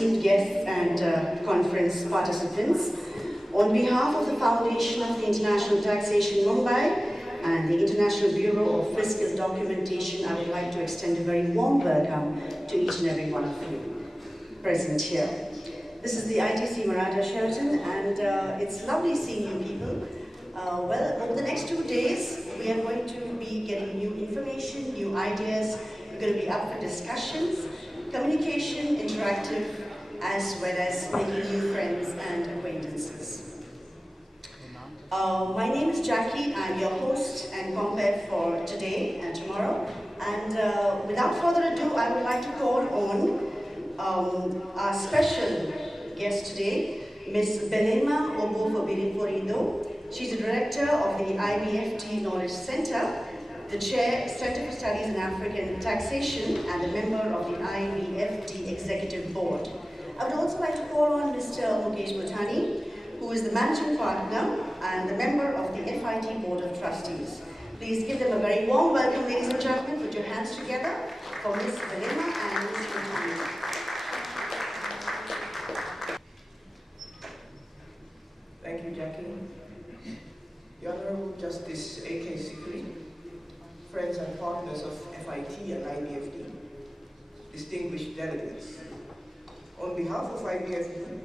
esteemed guests and conference participants. On behalf of the Foundation of the International Taxation Mumbai and the International Bureau of Fiscal Documentation, I would like to extend a very warm welcome to each and every one of you present here. This is the ITC Maratha Sheraton, and it's lovely seeing you people. Well, over the next 2 days, we are going to be getting new information, new ideas. We're going to be up for discussions, communication, interactive, as well as making new friends and acquaintances. My name is Jackie. I'm your host and compere for today and tomorrow. And without further ado, I would like to call on our special guest today, Ms. Belema Obofo-Birinforido. She's the director of the IBFT Knowledge Center, the chair, Center for Studies in African Taxation, and a member of the IBFT Executive Board. I would also like to call on Mr. Mukesh Bhutani, who is the managing partner and the member of the FIT Board of Trustees. Please give them a very warm welcome, ladies and gentlemen. Put your hands together for Ms. Belema and Ms. Bhutani. Thank you, Jackie. The Honorable Justice A.K. Sikri, friends and partners of FIT and IBFT, distinguished delegates. On behalf of IBFT,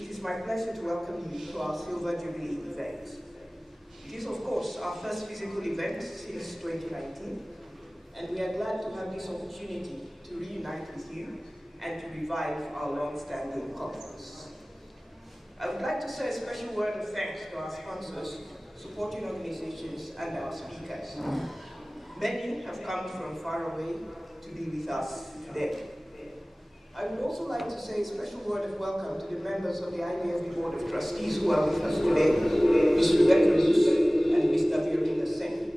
it is my pleasure to welcome you to our Silver Jubilee event. It is, of course, our first physical event since 2019, and we are glad to have this opportunity to reunite with you and to revive our long-standing conference. I would like to say a special word of thanks to our sponsors, supporting organizations, and our speakers. Many have come from far away to be with us today. I would also like to say a special word of welcome to the members of the IBFT Board of Trustees who are with us today, Ms. Rebecca Roos and Mr. Virendra Singh.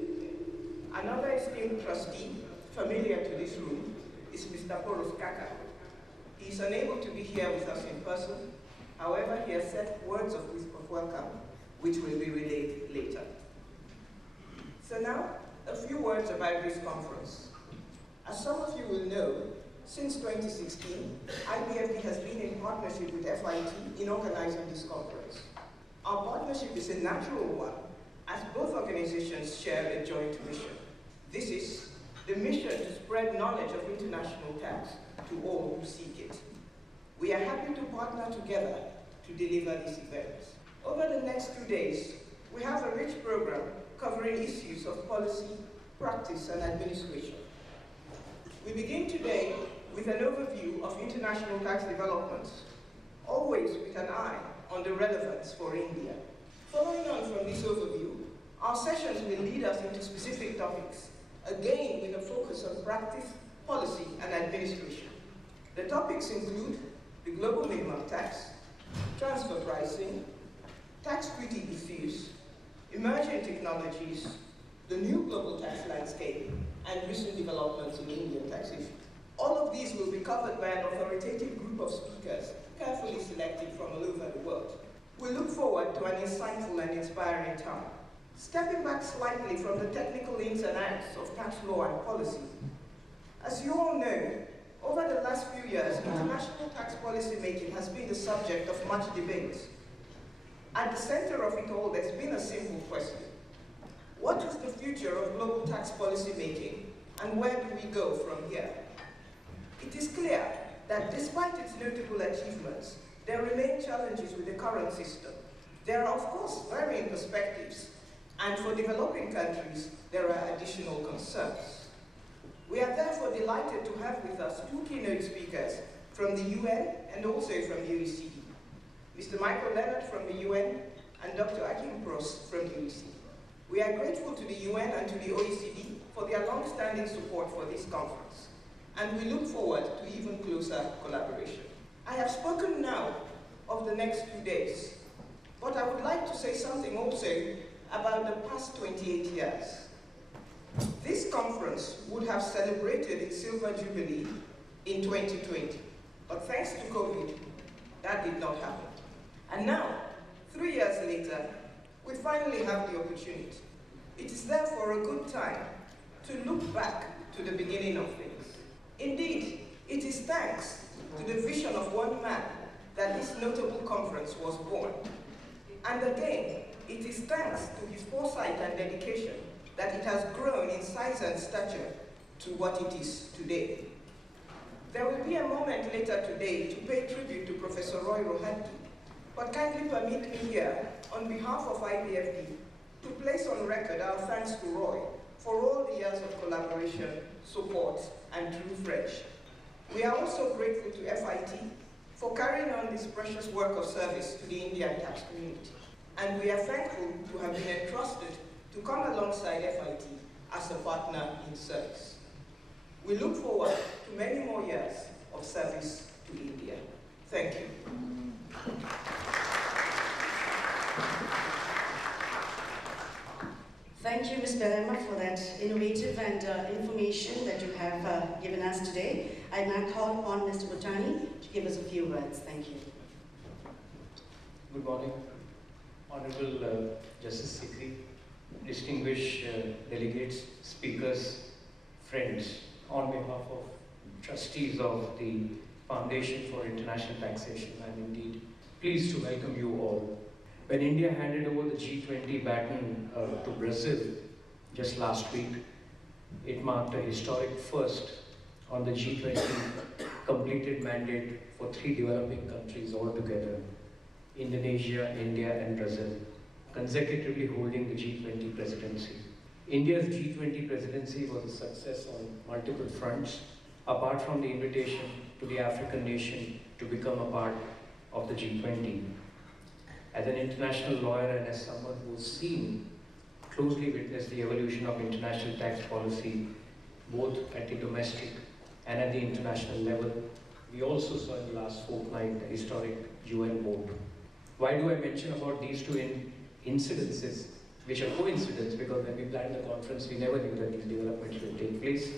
Another esteemed trustee familiar to this room is Mr. Poros Kaka. He is unable to be here with us in person. However, he has said words of welcome, which will be relayed later. So now, a few words about this conference. As some of you will know, since 2016, IBFT has been in partnership with FIT in organizing this conference. Our partnership is a natural one, as both organizations share a joint mission. This is the mission to spread knowledge of international tax to all who seek it. We are happy to partner together to deliver this event. Over the next 2 days, we have a rich program covering issues of policy, practice, and administration. We begin today with an overview of international tax developments, always with an eye on the relevance for India. Following on from this overview, our sessions will lead us into specific topics, again with a focus on practice, policy, and administration. The topics include the global minimum tax, transfer pricing, tax treaty issues, emerging technologies, the new global tax landscape, and recent developments in Indian taxation. All of these will be covered by an authoritative group of speakers, carefully selected from all over the world. We look forward to an insightful and inspiring time. Stepping back slightly from the technical ins and outs of tax law and policy, as you all know, over the last few years, international tax policy making has been the subject of much debate. At the center of it all, there's been a simple question. What is the future of global tax policy making, and where do we go from here? It is clear that despite its notable achievements, there remain challenges with the current system. There are, of course, varying perspectives, and for developing countries, there are additional concerns. We are therefore delighted to have with us 2 keynote speakers from the UN and also from the OECD. Mr. Michael Leonard from the UN and Dr. Akim Pros from the OECD. We are grateful to the UN and to the OECD for their long-standing support for this conference, and we look forward to even closer collaboration. I have spoken now of the next 2 days, but I would like to say something also about the past 28 years. This conference would have celebrated its Silver Jubilee in 2020, but thanks to COVID, that did not happen. And now, 3 years later, we finally have the opportunity. It is therefore a good time to look back to the beginning of things. Indeed, it is thanks to the vision of one man that this notable conference was born. And again, it is thanks to his foresight and dedication that it has grown in size and stature to what it is today. There will be a moment later today to pay tribute to Professor Rohatgi, but kindly permit me here, on behalf of IBFD, to place on record our thanks to Roy for all the years of collaboration, support, and true friendship. We are also grateful to FIT for carrying on this precious work of service to the Indian tax community. And we are thankful to have been entrusted to come alongside FIT as a partner in service. We look forward to many more years of service to India. Thank you. Thank you, Ms. Belema, for that innovative and information that you have given us today. I now call upon Mr. Bhutani to give us a few words. Thank you. Good morning, Honorable Justice Sikri, distinguished delegates, speakers, friends. On behalf of trustees of the Foundation for International Taxation, I'm indeed pleased to welcome you all. When India handed over the G20 baton to Brazil just last week, it marked a historic first on the G20 completed mandate for 3 developing countries altogether, Indonesia, India, and Brazil, consecutively holding the G20 presidency. India's G20 presidency was a success on multiple fronts, apart from the invitation to the African nation to become a part of the G20. As an international lawyer and as someone who's seen, closely witnessed the evolution of international tax policy, both at the domestic and at the international level, we also saw in the last fortnight the historic UN vote. Why do I mention about these two incidences, which are coincidence, because when we planned the conference, we never knew that these developments will take place.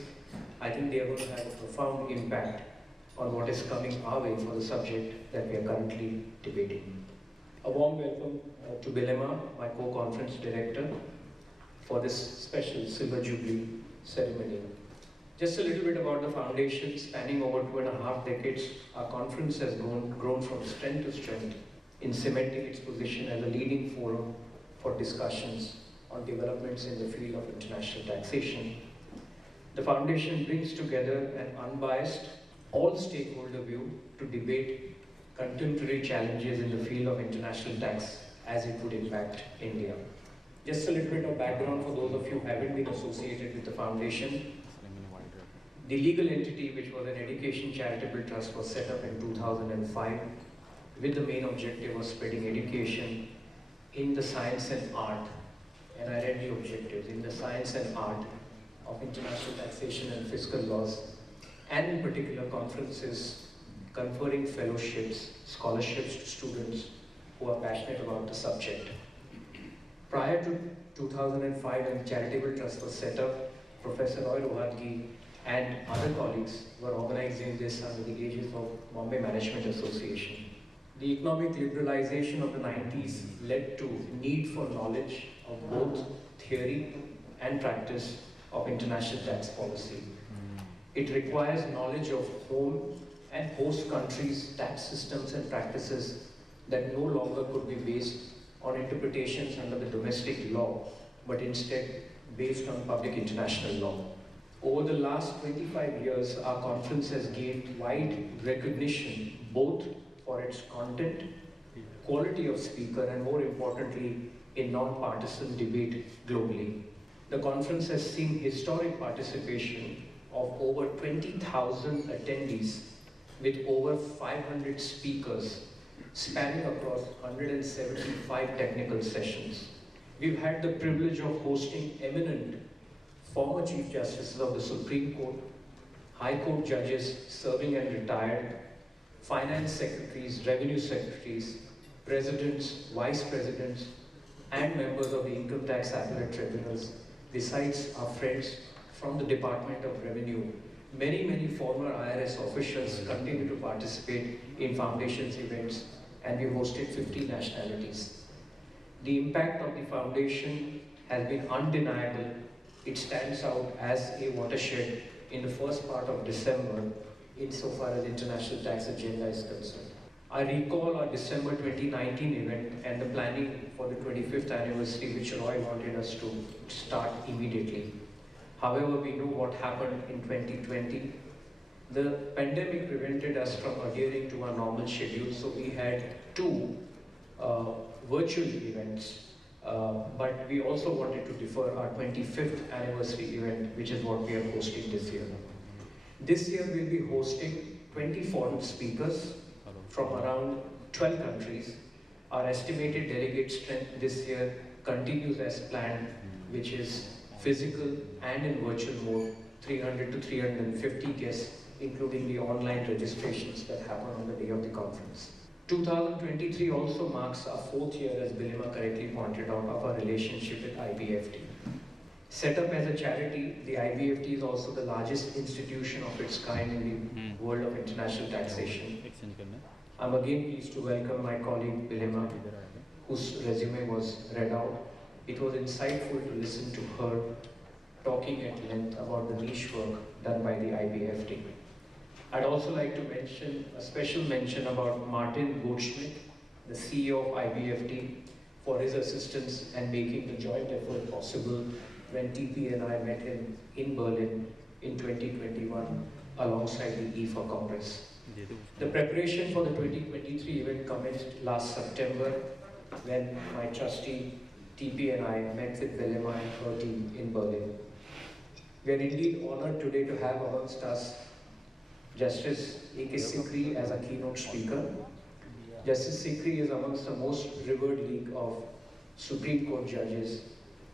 I think they are going to have a profound impact on what is coming our way for the subject that we are currently debating. A warm welcome to Belema, my co-conference director, for this special Silver Jubilee ceremony. Just a little bit about the foundation. Spanning over 2.5 decades, our conference has grown from strength to strength in cementing its position as a leading forum for discussions on developments in the field of international taxation. The foundation brings together an unbiased, all-stakeholder view to debate contemporary challenges in the field of international tax as it would impact India. Just a little bit of background for those of you who haven't been associated with the foundation. The legal entity, which was an education charitable trust, was set up in 2005 with the main objective of spreading education in the science and art, and I read the objectives, in the science and art of international taxation and fiscal laws, and in particular conferences conferring fellowships, scholarships to students who are passionate about the subject. Prior to 2005, when the charitable trust was set up, Professor Rohatgi and other colleagues were organizing this under the aegis of Bombay Management Association. The economic liberalization of the 90s led to need for knowledge of both theory and practice of international tax policy. It requires knowledge of home and host countries' tax systems and practices that no longer could be based on interpretations under the domestic law, but instead based on public international law. Over the last 25 years, our conference has gained wide recognition, both for its content, quality of speaker, and more importantly, in non-partisan debate globally. The conference has seen historic participation of over 20,000 attendees with over 500 speakers spanning across 175 technical sessions. We've had the privilege of hosting eminent former Chief Justices of the Supreme Court, High Court judges serving and retired, finance secretaries, revenue secretaries, presidents, vice presidents, and members of the income tax appellate tribunals, besides our friends from the Department of Revenue. Many former IRS officials continue to participate in Foundation's events, and we hosted 50 nationalities. The impact of the Foundation has been undeniable. It stands out as a watershed in the first part of December insofar as international tax agenda is concerned. I recall our December 2019 event and the planning for the 25th anniversary, which Roy wanted us to start immediately. However, we know what happened in 2020. The pandemic prevented us from adhering to our normal schedule, so we had two virtual events, but we also wanted to defer our 25th anniversary event, which is what we are hosting this year. This year we'll be hosting 20 foreign speakers from around 12 countries. Our estimated delegate strength this year continues as planned, which is physical and in virtual mode, 300 to 350 guests, including the online registrations that happen on the day of the conference. 2023 also marks our 4th year, as Bilima correctly pointed out, of our relationship with IBFT. Set up as a charity, the IBFT is also the largest institution of its kind in the world of international taxation. I'm again pleased to welcome my colleague Bilima, whose resume was read out. It was insightful to listen to her talking at length about the niche work done by the IBFT. I'd also like to mention a special mention about Martin Goldschmidt, the CEO of IBFT, for his assistance and making the joint effort possible when TP and I met him in Berlin in 2021 alongside the E4 Congress. The preparation for the 2023 event commenced last September when my trustee TP and I met with Bilima and her team in Berlin. We are indeed honored today to have amongst us Justice A.K. Sikri as a keynote speaker. Justice Sikri is amongst the most revered league of Supreme Court judges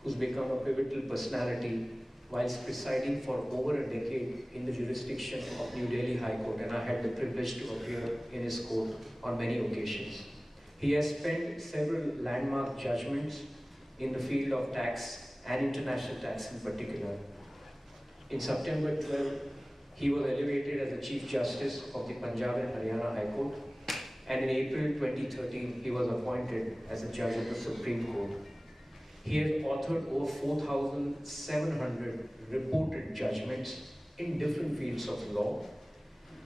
who's become a pivotal personality whilst presiding for over a decade in the jurisdiction of New Delhi High Court, and I had the privilege to appear in his court on many occasions. He has spent several landmark judgments in the field of tax and international tax in particular. In September 12, he was elevated as the Chief Justice of the Punjab and Haryana High Court, and in April 2013, he was appointed as a judge of the Supreme Court. He has authored over 4,700 reported judgments in different fields of law.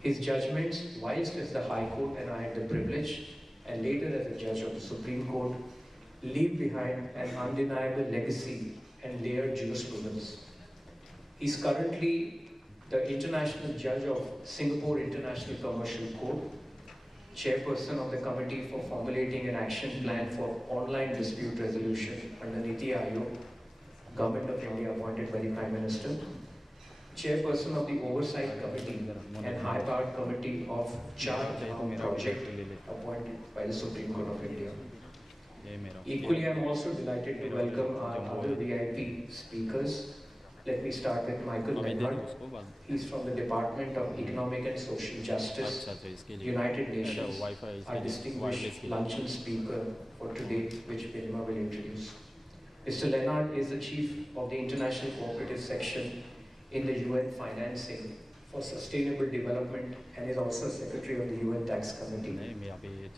His judgments, whilst as the High Court, and I had the privilege, and later as a judge of the Supreme Court, leave behind an undeniable legacy and layered jurisprudence. He's currently the International Judge of Singapore International Commercial Court, Chairperson of the Committee for Formulating an Action Plan for Online Dispute Resolution under Niti Aayog, Government of India appointed by the Prime Minister, Chairperson of the Oversight Committee and High-Powered Committee of Char Dham Project appointed by the Supreme Court of India. Equally, I am also delighted to welcome our other VIP speakers. Let me start with Michael Leonard. He's from the Department of Economic and Social Justice, United Nations, our distinguished luncheon speaker for today, which Bilima will introduce. Mr. Leonard is the Chief of the International Cooperative Section in the UN Financing for Sustainable Development and is also Secretary of the UN Tax Committee.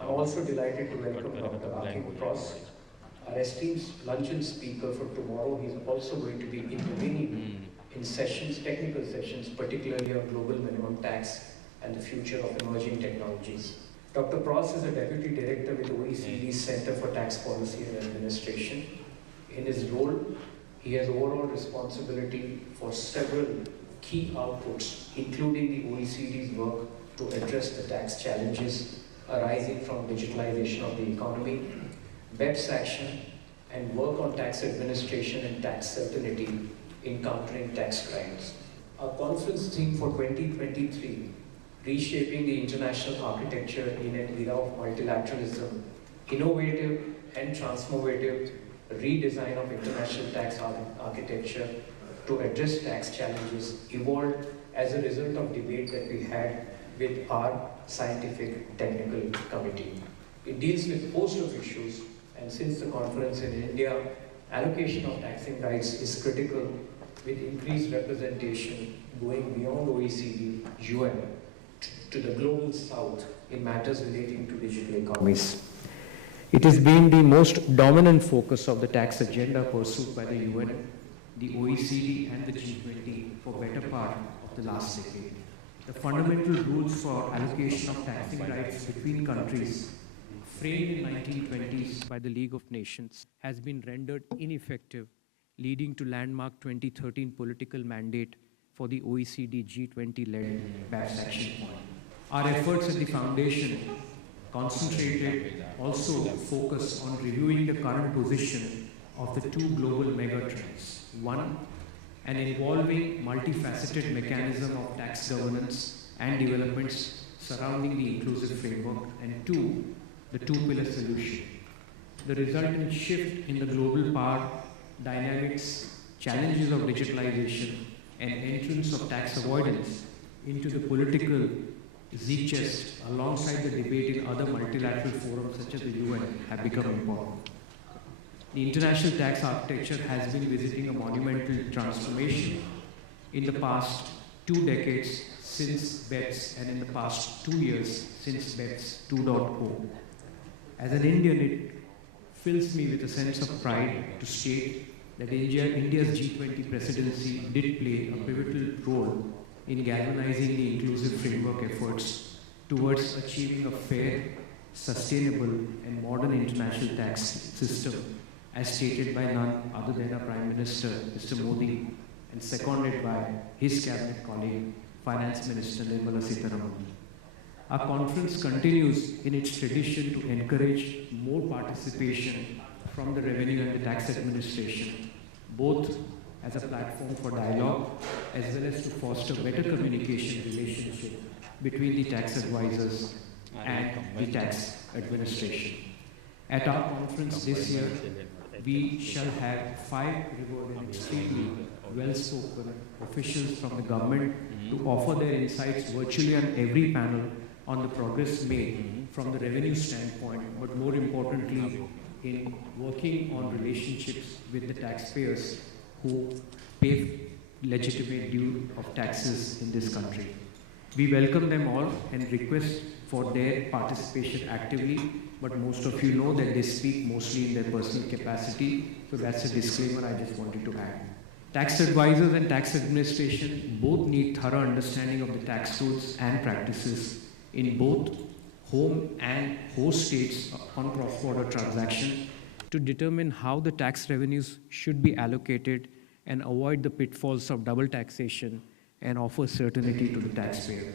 I'm also delighted to welcome Dr. Akim Pross, our esteemed luncheon speaker for tomorrow. He's also going to be intervening in sessions, technical sessions, particularly on global minimum tax and the future of emerging technologies. Dr. Pross is a Deputy Director with OECD's Center for Tax Policy and Administration. In his role, he has overall responsibility for several key outputs, including the OECD's work to address the tax challenges arising from digitalization of the economy, BEPS action, and work on tax administration and tax certainty in countering tax crimes. Our conference theme for 2023, Reshaping the International Architecture in an Era of Multilateralism, Innovative and Transformative Redesign of International Tax Architecture to Address Tax Challenges, evolved as a result of debate that we had with our Scientific Technical Committee. It deals with a host of issues, and since the conference in India, allocation of taxing rights is critical, with increased representation going beyond OECD, UN, to the global south in matters relating to digital economies. It has been the most dominant focus of the tax agenda pursued by the UN, the OECD and the G20 for better part of the last decade. the fundamental rules for allocation of taxing rights between countries, framed in 1920s by the League of Nations, has been rendered ineffective, leading to landmark 2013 political mandate for the OECD G20-led BAPS action point. Our efforts at the Foundation concentrated also focus on reviewing the current position of the two global megatrends. One, an evolving multifaceted mechanism of tax governance and developments surrounding the inclusive framework, and two, the two-pillar solution. The resultant shift in the global power dynamics, challenges of digitalization, and entrance of tax avoidance into the political zeitgeist alongside the debate in other multilateral forums such as the UN have become important. The international tax architecture has been visiting a monumental transformation in the past 2 decades since BEPS, and in the past 2 years since BEPS 2.0. As an Indian, it fills me with a sense of pride to state that India's G20 presidency did play a pivotal role in galvanizing the inclusive framework efforts towards achieving a fair, sustainable, and modern international tax system, as stated by none other than our Prime Minister, Mr. Modi, and seconded by his cabinet colleague, Finance Minister Nirmala Sitharaman. Our conference continues in its tradition to encourage more participation from the Revenue and the Tax Administration, both as a platform for dialogue as well as to foster better communication relationship between the tax advisors and the tax administration. At our conference this year, we shall have 5 revered and extremely well-spoken officials from the government to offer their insights virtually on every panel on the progress made from the revenue standpoint, but more importantly, in working on relationships with the taxpayers who pay legitimate due of taxes in this country. We welcome them all and request for their participation actively, but most of you know that they speak mostly in their personal capacity, so that's a disclaimer I just wanted to add. Tax advisors and tax administration both need thorough understanding of the tax rules and practices in both home and host states on cross-border transactions to determine how the tax revenues should be allocated and avoid the pitfalls of double taxation and offer certainty to the taxpayer.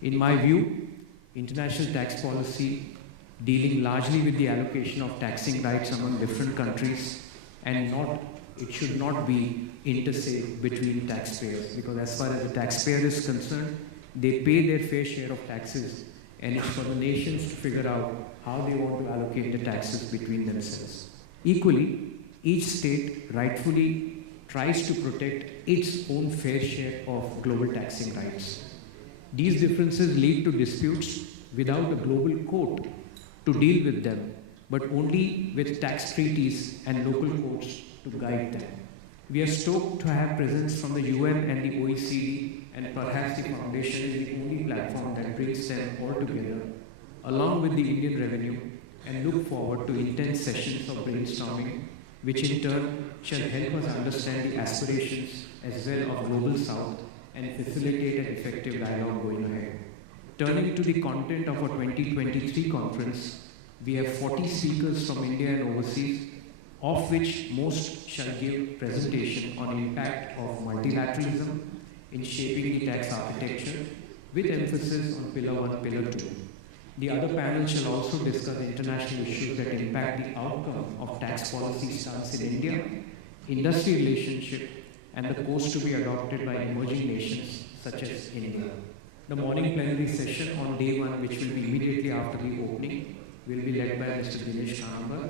In my view, international tax policy dealing largely with the allocation of taxing rights among different countries, and it should not be interstate between taxpayers, because as far as the taxpayer is concerned, they pay their fair share of taxes, and it's for the nations to figure out how they want to allocate the taxes between themselves. Equally, each state rightfully tries to protect its own fair share of global taxing rights. These differences lead to disputes without a global court to deal with them, but only with tax treaties and local courts to guide them. We are stoked to have presence from the UN and the OECD, and perhaps the Foundation is the only platform that brings them all together, along with the Indian revenue, and look forward to intense sessions of brainstorming, which in turn shall help us understand the aspirations as well of Global South and facilitate an effective dialogue going ahead. Turning to the content of our 2023 conference, we have 40 speakers from India and overseas, of which most shall give presentation on impact of multilateralism in shaping the tax architecture, with emphasis on Pillar 1, Pillar 2. The other panel shall also discuss international issues that impact the outcome of tax policy stance in India, industry relationship, and the course to be adopted by emerging nations such as India. The morning plenary session on day 1, which will be immediately after the opening, will be led by Mr. Dinesh Kanambar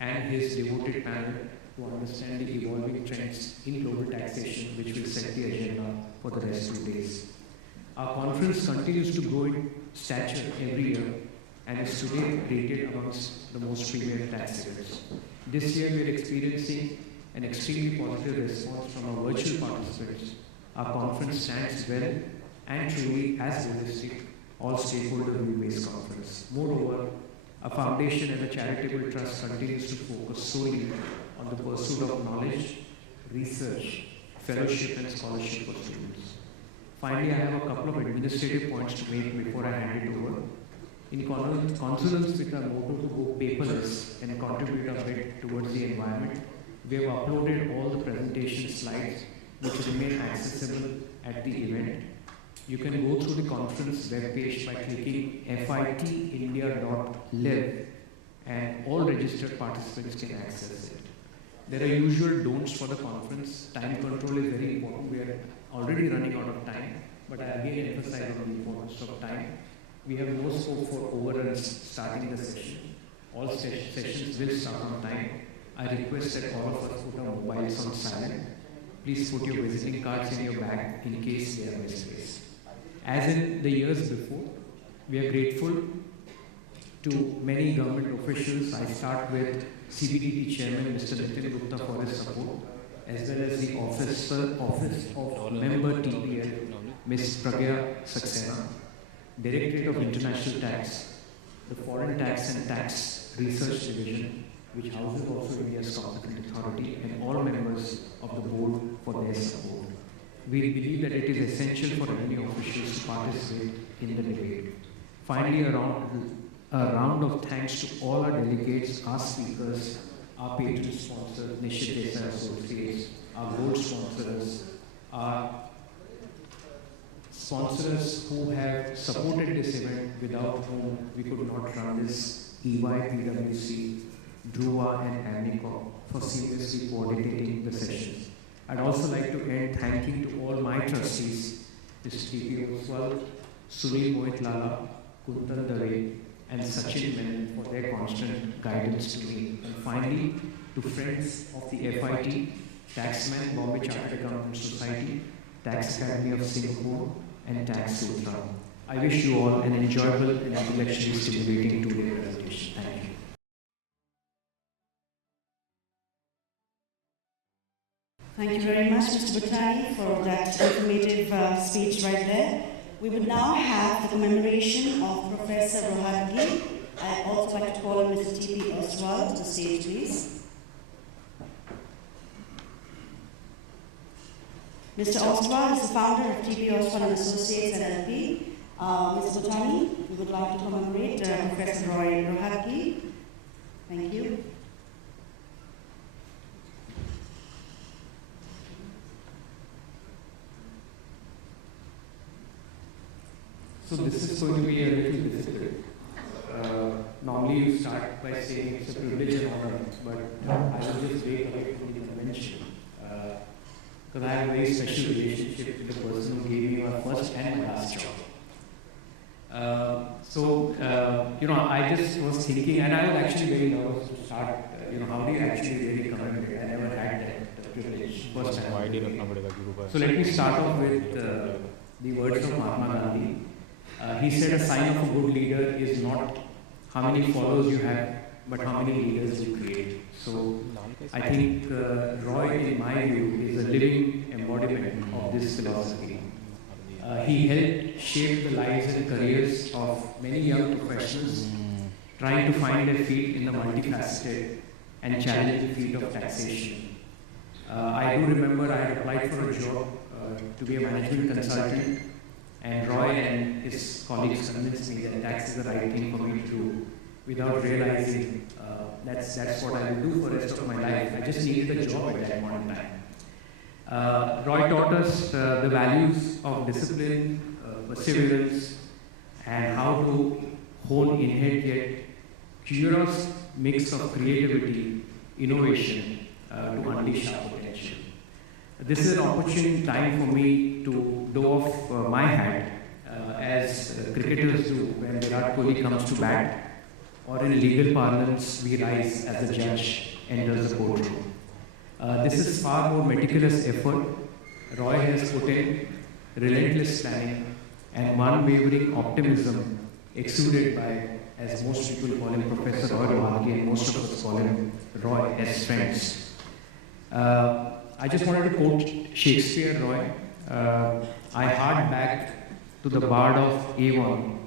and his devoted panel to understand the evolving trends in global taxation, which will set the agenda for the rest of the days. Our conference continues to grow in stature every year and is today rated amongst the most premier tax havens. This year we are experiencing an extremely positive response from our virtual participants. Our conference stands well and truly as holistic, all-stakeholder view-based conference. Moreover, our foundation as a charitable trust continues to focus solely on the pursuit of knowledge, research, fellowship, and scholarship for students. Finally, I have a couple of administrative points to make before I hand it over. In consonance with our motto to go paperless and contribute a bit towards the environment, we have uploaded all the presentation slides which remain accessible at the event. You can go through the conference webpage by clicking fitindia.live and all registered participants can access it. There are usual don'ts for the conference. Time control is very important. We are already running out of time, but I again emphasize on the importance of time. We have no scope for overruns starting the session. All sessions will start on time. I request that all of us put our mobiles on silent. Please put your visiting cards in your bag in case they are misplaced. As in the years before, we are grateful to many government officials. I start with CBDT Chairman Mr. Nitin Gupta for his support, as well as the Office of Member TPL, Ms. Pragya Saxena, Directorate of International Tax, the Foreign Tax and Tax Research Division, which houses also India's competent authority, and all members of the board for their support. We believe that it is essential for revenue officials to participate in the debate. Finally, a round of thanks to all our delegates, our speakers, our patron sponsors, Nishit Desai Associates, our gold sponsors, our sponsors who have supported this event, without whom we could not run this, EY, PwC, Dhruva and Amnico for seamlessly coordinating the sessions. I'd also like to end thanking to all my trustees, Mr. T.P. Oswal, Sunil Mohit Lala, Kuntal Dave, and Sachin Menon for their constant guidance to me. And finally, to friends of the FIT, Taxman, Bombay Chartered Accountants Society, Tax Academy of Singapore, and Tax Sutra. I wish you all an enjoyable and intellectually stimulating two-day presentation. Thank you. Thank you very much, Mr. Bhattani, for that informative speech right there. We would now have the commemoration of Professor Rohatgi. I'd also like to call on Mr. T.P. Oswal to the stage, please. Mr. Oswal is the founder of T.P. Oswal and Associates LLP. Mr. Bhattani, we would like to commemorate Professor Rohatgi. Thank you. So this is going to be a little difficult. Normally you start by saying it's a privilege and honor, but I will just break away from the convention. Because I have a very special relationship with the person who gave me my first and my last job. I just was thinking, and I was actually very nervous to start, how do you actually really commemorate? I never had that privilege first time. So let me start off with the words of Mahatma Gandhi. He said a sign of a good leader is not how many followers you have, but how many leaders you create. So I think Roy, in my view, is a living embodiment of this philosophy. He helped shape the lives and careers of many young professionals trying to find their feet in the multifaceted and challenging field of taxation. I do remember I had applied for a job to be a management consultant, and Roy and his colleagues convinced me that tax is the right thing for me to do, without realizing that's what I will do for the rest of my life. I just needed a job at that point in time. Roy taught us the values of discipline, perseverance, and how to hone inherent yet curious mix of creativity, innovation to unleash our potential. This is an opportune time for me to doff off my hat as cricketers do when Virat Kohli comes to bat, or in legal parlance we rise as a judge enters the courtroom. This is far more meticulous effort. Roy has put in relentless planning and unwavering optimism exuded by, as most people call him, Professor Roy Rohatgi, and most of us call him Roy as friends. I just wanted to quote Shakespeare, Roy. I hark back to the bard of Avon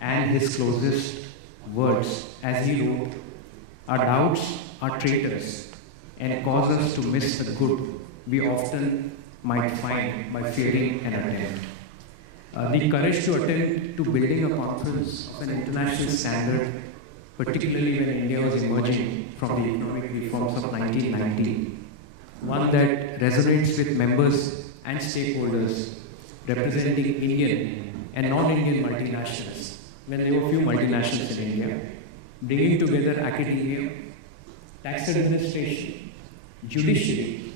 and his closest words as he wrote, "Our doubts are traitors and cause us to miss the good we often might find by fearing an attempt." the courage to attempt to building a conference of an international standard, particularly when India was emerging from the economic reforms of 1990, one that resonates with members and stakeholders representing Indian and non-Indian multinationals, when there were few multinationals in India, bringing together academia, tax administration, judiciary,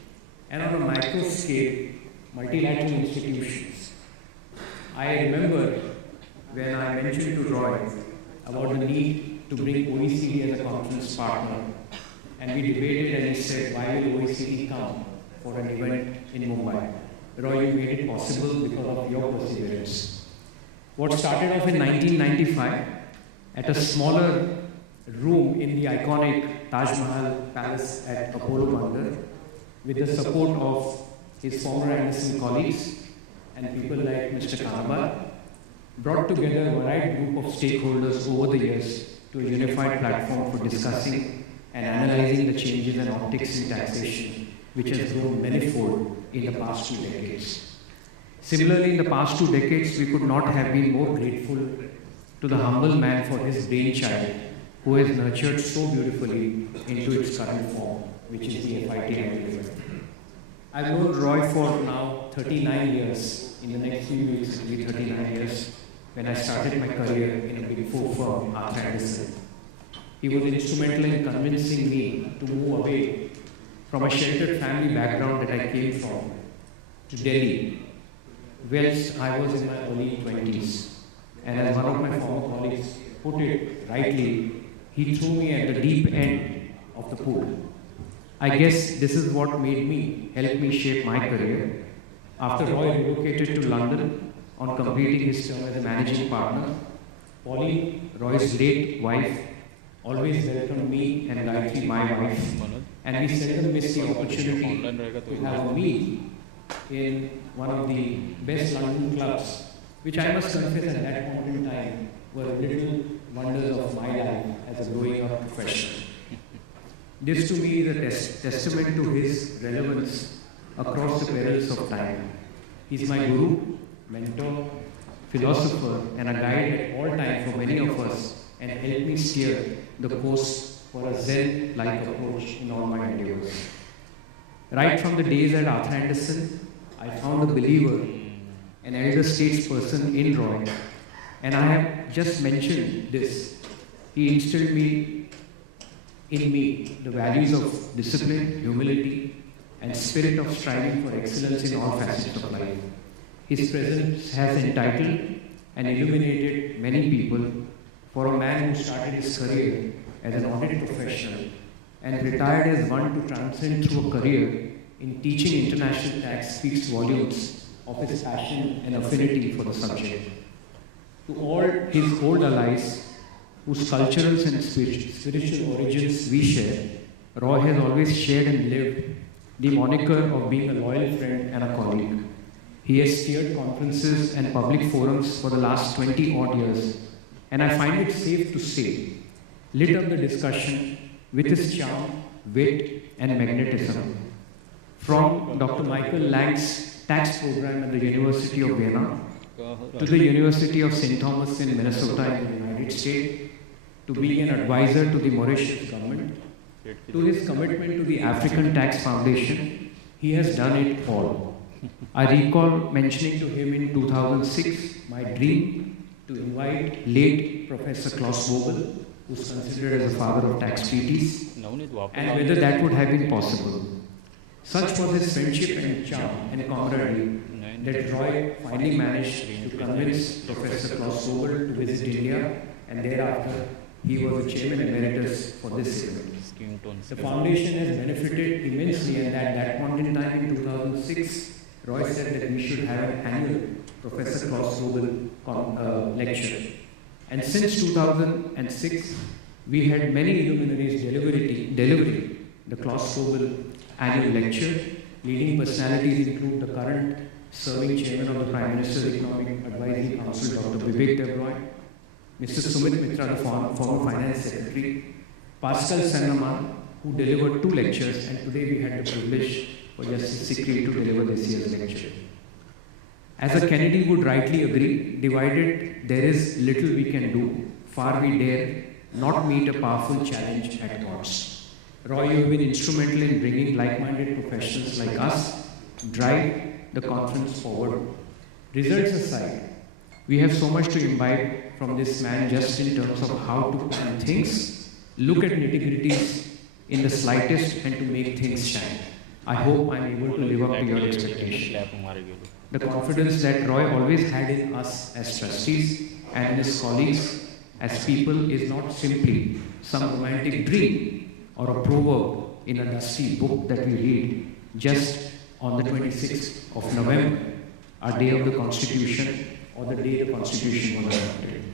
and on a micro scale, multilateral institutions. I remember when I mentioned to Roy about the need to bring OECD as a conference partner, and we debated and he said, why will OECD come for an event in Mumbai? Roy, you made it possible because of your perseverance. What started off in 1995 at a smaller room in the iconic Taj Mahal Palace at Apollo Bandar, with the support of his former Anderson colleagues and people like Mr. Kanaba, brought together a wide group of stakeholders over the years to a unified platform for discussing and analyzing the changes and optics in taxation, which has grown manifold in the past 2 decades. Similarly, in the past 2 decades, we could not have been more grateful to the humble man for his brainchild, who has nurtured so beautifully into its current form, which is the FIT agreement. I've known Roy for now 39 years. In the next few weeks, it will be 39 years, when I started my career in a Big Four firm, Arthur Andersen. He was instrumental in convincing me to move away from a sheltered family background that I came from to Delhi, whilst I was in my early 20s. And as one of my former colleagues put it rightly, he threw me at the deep end of the pool. I guess this is what helped me shape my career. After Roy relocated to London on completing his term as a managing partner, Pauline, Roy's late wife, always welcomed me and Gayatri, my wife, and we seldom missed the opportunity to have a meal in one of the best London clubs, which I must confess at that point in time were little wonders of my life as a growing up professional. This to me is a testament to his relevance across the perils of time. He's my guru, mentor, philosopher, and a guide at all times for many of us, and helped me steer the course for a Zen-like approach in all my endeavors. Right from the days at Arthur Andersen, I found a believer, an elder statesperson in Roy, and I have just mentioned this. He instilled in me the values of discipline, humility, and spirit of striving for excellence in all facets of life. His presence has entitled and illuminated many people. For a man who started his career as an audit professional and retired as one to transcend through a career in teaching international tax speaks volumes of his passion and affinity for the subject. To all his old allies, whose cultural and spiritual origins we share, Roy has always shared and lived the moniker of being a loyal friend and a colleague. He has steered conferences and public forums for the last 20-odd years, and I find it safe to say, lit up the discussion with his charm, wit, and magnetism. From Dr. Michael Lang's tax program at the University of Vienna, to the University of St. Thomas in Minnesota in the United States, to being an advisor to the Mauritius government, to his commitment to the African Tax Foundation, he has done it all. I recall mentioning to him in 2006 my dream to invite late Professor Klaus Vogel, who is considered as the father of tax treaties, and whether that would have been possible. Such was his friendship and charm and camaraderie that Roy finally managed to convince Professor Klaus Vogel to visit India, and thereafter he was the chairman emeritus for this event. The foundation has benefited immensely, and at that point in time in 2006, Roy said that we should have an annual Professor Klaus Vogel lecture. And since 2006, we had many luminaries delivering the Klaus Vogel annual lecture. Leading personalities include the current serving chairman of the Prime Minister's Economic Advisory Council, Dr. Vivek Debroy, Mr. Sumit Mitra, the former Finance Secretary, Pascal Sangaman, who delivered 2 lectures, and today we had the privilege for Justice Sikri to deliver this year's lecture. As a Kennedy would rightly agree, divided there is little we can do, far we dare not meet a powerful challenge at once. Roy, you have been instrumental in bringing like-minded professionals like us drive the conference forward. Results aside, we have so much to imbibe from this man just in terms of how to plan things, look at nitty-gritties in the slightest and to make things shine. I hope I'm able to live up to your expectation. The confidence that Roy always had in us as trustees and his colleagues as people is not simply some romantic dream or a proverb in a dusty book that we read just on the 26th of November, our day of the Constitution or the day the Constitution was adopted.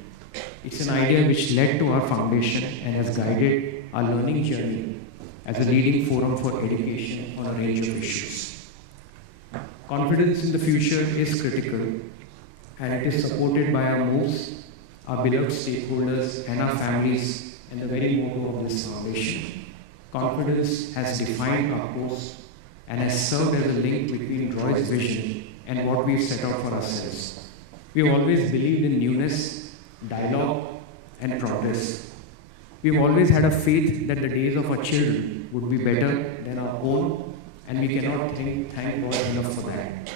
It's an idea which led to our foundation and has guided our learning journey as a leading forum for education on a range of issues. Confidence in the future is critical, and it is supported by our moves, our beloved stakeholders and our families, and the very motto of this foundation. Confidence has defined our course and has served as a link between Roy's vision and what we've set out for ourselves. We've always believed in newness, dialogue, and progress. We've always had a faith that the days of our children would be better than our own, and we cannot thank God enough for that.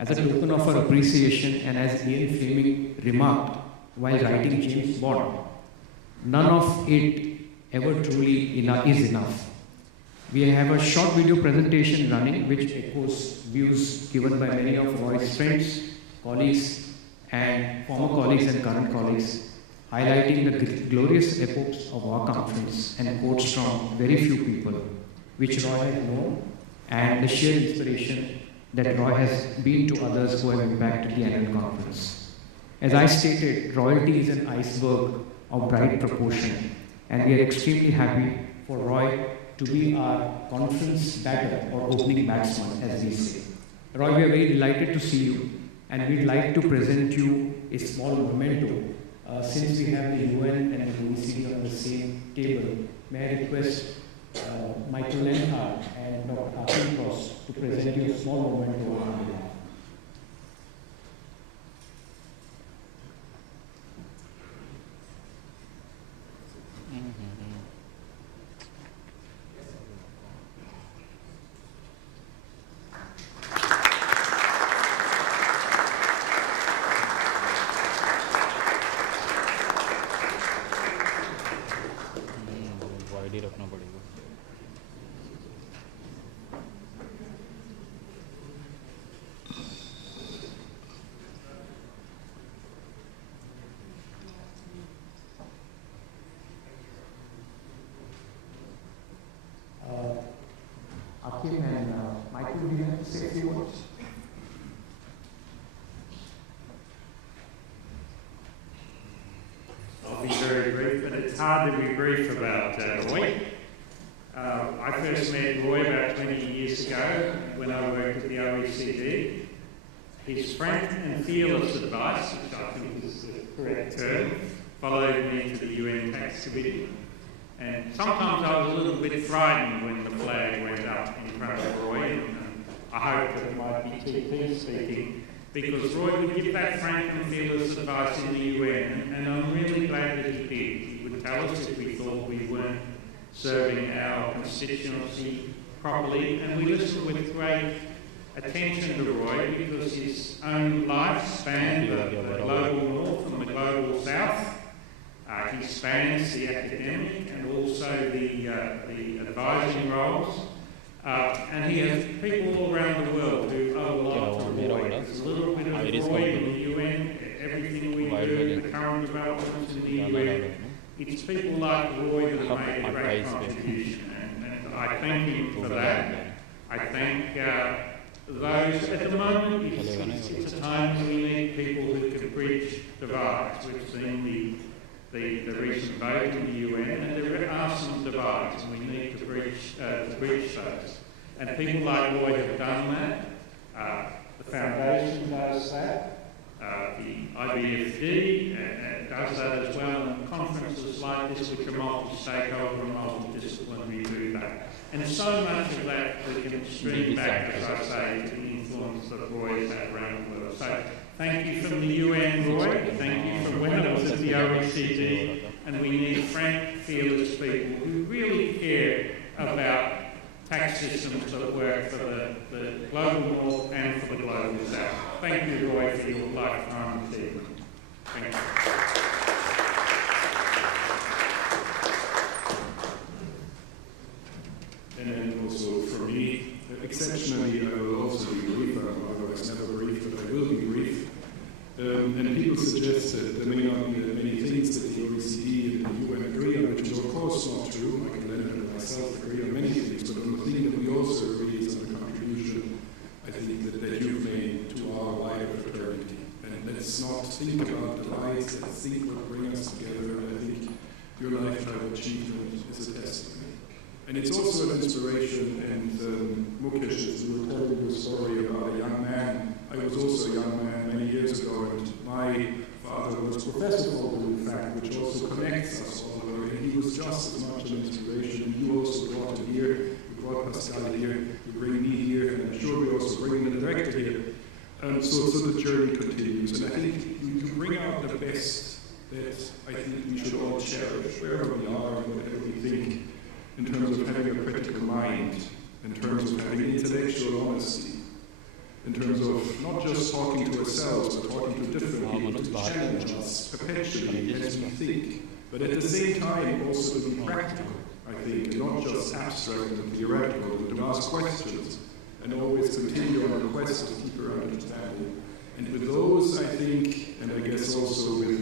As a token of our appreciation, and as Ian Fleming remarked while writing James Bond, none of it ever truly is enough. We have a short video presentation running which echoes views given by many of Roy's friends, colleagues, and former colleagues and current colleagues, highlighting the glorious epochs of our conference and quotes from very few people, which Roy has known, and the sheer inspiration that Roy has been to others who have impacted the annual conference. As I stated, royalty is an iceberg of bright proportion, and we are extremely happy for Roy to be our conference batter or opening batsman, as we say. Roy, we are very delighted to see you, and we'd like to present you a small memento. Since we have the UN and the OECD on the same table, may I request Michael Lenhart and Dr. Akin Cross to present you a small memento on our behalf. Akin and Michael, do you have to say a few words? I'll be very brief, but it's hard to be brief about Roy. I first met Roy about 20 years ago when I worked at the OECD. His frank and fearless advice, which I think is the correct term, followed me to the UN Tax Committee. And sometimes I was a little bit frightened when the flag went up in front of Roy, and I hope that it might be TP speaking, because Roy would give that frank and fearless advice in the UN, and I'm really glad that he did. He would tell us if we thought we weren't serving our constituency properly, and we listened with great attention to Roy because his own life spanned the global north and the global south. He spans the academic and also the advising roles. And he has people all around the world who owe a lot to Roy. There's a little bit of Roy in the UN, everything we do, the current developments in the UN. It's people like Roy that have made a great contribution, and I thank him for that. I thank those, at the moment, it's a time when we need people who can bridge divides. We've seen the recent vote in the UN, and there are some divides, and we need to bridge those. And people like Roy have done that. The Foundation does that. The IBFD does that as well, and conferences like this, which are multi-stakeholder and multidisciplinary, do that. And so much of that we can stream back, as I say, to the influence that Roy's had around the world. So thank you from the UN, Roy. Thank you from when I was at the OECD. And we need frank, fearless people who really care about tax systems that work for the global north and for the global south. Thank you, Roy, for your lifetime achievement. Thank you. And also for me, exceptionally, I will also be brief. Although it's never brief, but I will be brief. And people suggest that there may not be many things that the OECD and the UN agree on, which is of course not true. Michael Leonard and myself agree on many things, but on the thing that we also agree is on the contribution, I think, that you've made to our wider fraternity. And let's not think about divides, let's think what brings us together. And I think your lifetime achievement is a testament. And it's also an inspiration, and Mukesh, as you were telling your story about a young man, I was also a young man many years ago, and my father was Professor Vogel, in fact, which also connects us all the way, and he was just as much an inspiration. You also brought him here, you brought Pascal here, you bring me here, and I'm sure we also bring the director here. So the journey continues, and I think you bring out the best that I think we should all cherish, wherever we are, and whatever we think, in terms of having a critical mind, in terms of having intellectual honesty, in terms of not just talking to ourselves, but talking to different people to challenge us perpetually as we think, but at the same time also to be practical, I think, and not just abstract and theoretical, but to ask questions and always continue on the quest to keep our understanding. And with those, I think, and I guess also with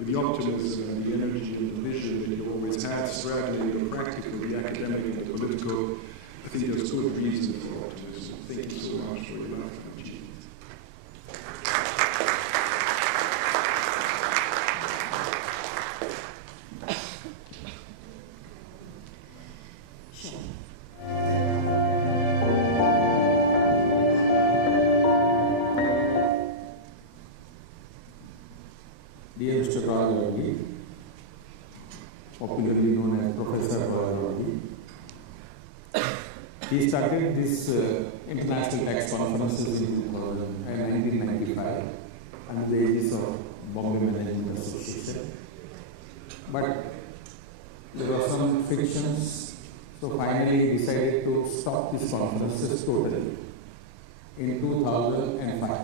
the optimism and the energy and the vision that you always had, straddling the practical, the academic, and the political, I think there's good reason for optimism. Thank you so much for your lifetime achievement. Dear Mr. Rohatgi, popularly known as Professor Rohatgi, he started this international tax conferences in 1995 under the aegis of Bombay Management Association. But there were some frictions, so finally he decided to stop these conferences totally in 2005.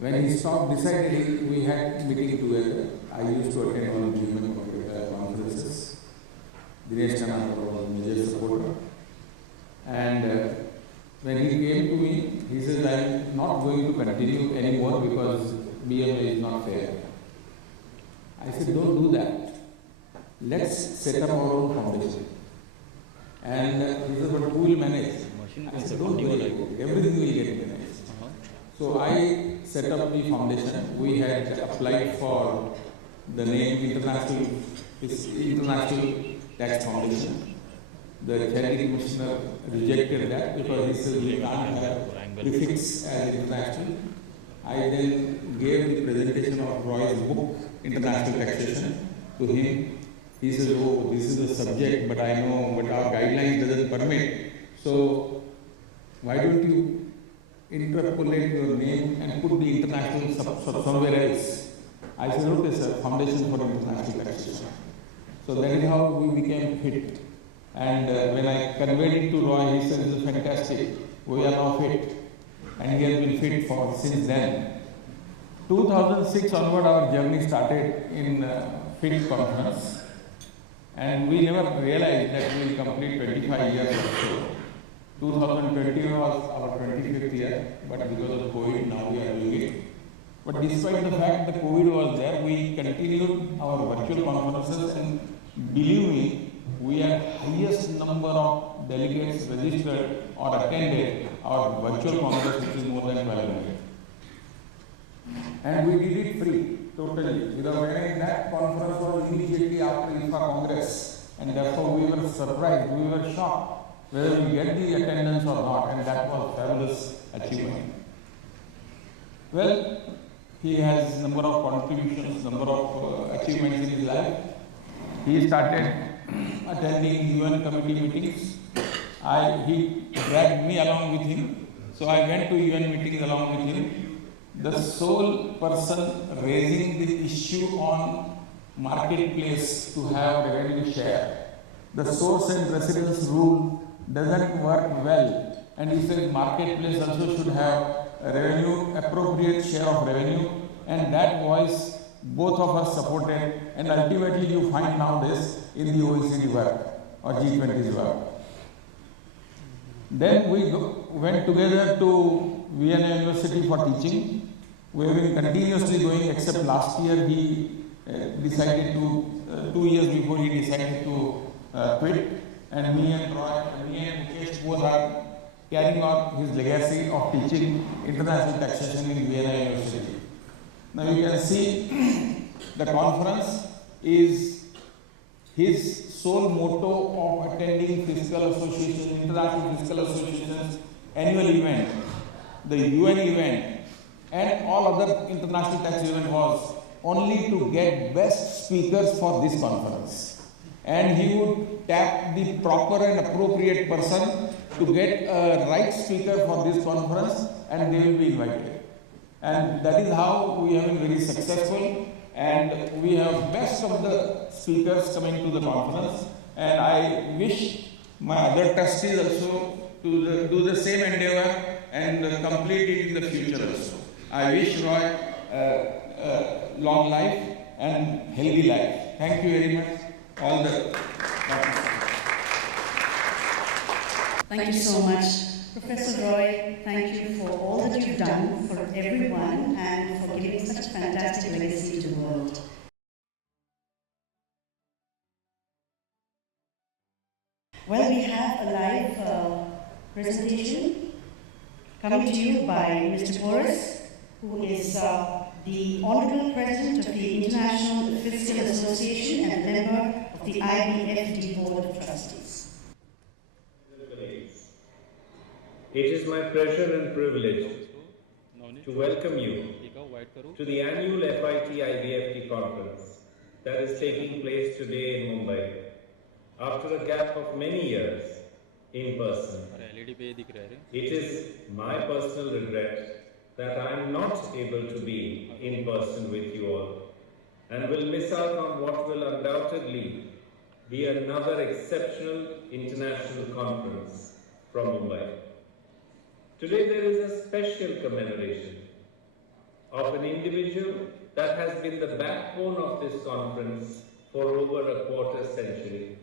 When he stopped, decided we had meeting together. I used to attend all the human conferences. Dinesh Kanaka was a major supporter. And when he came to me, he said, I am not going to continue anymore because BMA is not fair. I said, don't do that. Let's set up our own foundation. And he said, but who will manage? I said, don't worry, everything will get managed. So I set up the foundation. We had applied for the name International Tax Foundation. The Charity Commissioner rejected that because he said we can't have prefix as international. I then gave the presentation of Roy's book, International Taxation, to him. He said, oh, this is the subject, but I know, but our guidelines doesn't permit. So why don't you interpolate your name and put the international somewhere else? I said, okay, sir, Foundation for International Taxation. So that is how we became fit. And when I conveyed it to Roy, he said, this is fantastic. We are now fit. And he has been fit for since then. 2006 onward, our journey started in FIT conference. And we never realized that we will complete 25 years or so. 2020 was our 25th year, but because of COVID, now we are doing it. But despite the fact that COVID was there, we continued our virtual conferences, and believe me, we had highest number of delegates registered or attended our virtual congress, which is more than 1,200. And we did it free, totally. Without any, that conference was immediately after IFA Congress, and therefore we were surprised, we were shocked whether we get the attendance or not, and that was a fabulous achievement. Well, he has number of contributions, number of achievements in his life. He started attending UN committee meetings. He dragged me along with him, so I went to UN meetings along with him. The sole person raising the issue on marketplace to have revenue share. The source and residence rule doesn't work well, and he said marketplace also should have a revenue, appropriate share of revenue, and that voice both of us supported, and ultimately you find now this in the OECD work or G20's work. Then we went together to Vienna University for teaching. We have been continuously going, except last year he decided to, 2 years before he decided to quit, and me and Mukesh both are carrying on his legacy of teaching international taxation in Vienna University. Now you can see the conference is his sole motto of attending Fiscal Association, International Fiscal Association's annual event, the UN event, and all other international tax events was only to get best speakers for this conference. And he would tap the proper and appropriate person to get a right speaker for this conference, and they will be invited. And that is how we have been very successful, and we have best of the speakers coming to the conference. And I wish my other trustees also to do the same endeavor and complete it in the future also. I wish Roy long life and healthy life. Thank you very much. All the Thank you so much. Professor Roy, thank you for all that you've done for everyone and for giving such a fantastic legacy to the world. Well, we have a live presentation coming to you by Mr. Porras, who is the Honorable President of the International Fiscal Association and a member of the IBFD Board of Trustees. It is my pleasure and privilege to welcome you to the annual FIT IBFT conference that is taking place today in Mumbai after a gap of many years in person. It is my personal regret that I am not able to be in person with you all and will miss out on what will undoubtedly be another exceptional international conference from Mumbai. Today there is a special commemoration of an individual that has been the backbone of this conference for over a quarter century,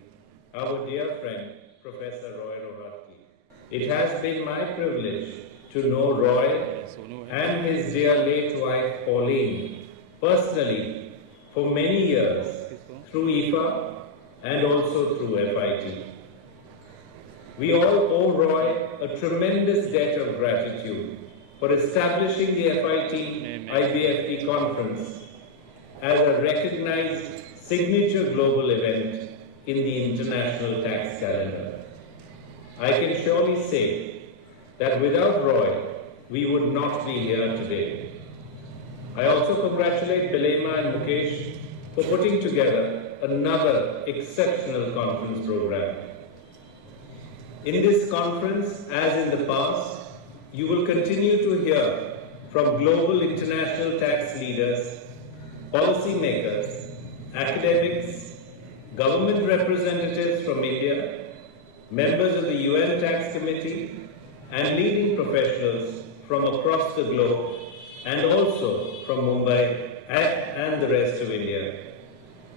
our dear friend, Professor Roy Rohatgi. It has been my privilege to know Roy and his dear late wife Pauline personally for many years through IFA and also through FIT. We all owe Roy a tremendous debt of gratitude for establishing the FIT IBFT conference as a recognized signature global event in the international tax calendar. I can surely say that without Roy, we would not be here today. I also congratulate Belema and Mukesh for putting together another exceptional conference program. In this conference, as in the past, you will continue to hear from global international tax leaders, policymakers, academics, government representatives from India, members of the UN Tax Committee, and leading professionals from across the globe, and also from Mumbai and the rest of India.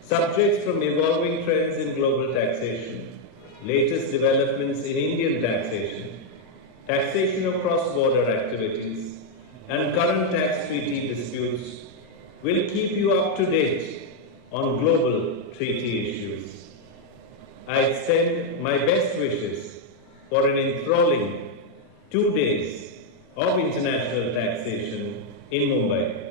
Subjects from evolving trends in global taxation, latest developments in Indian taxation, taxation of cross-border activities, and current tax treaty disputes will keep you up to date on global treaty issues. I extend my best wishes for an enthralling 2 days of international taxation in Mumbai.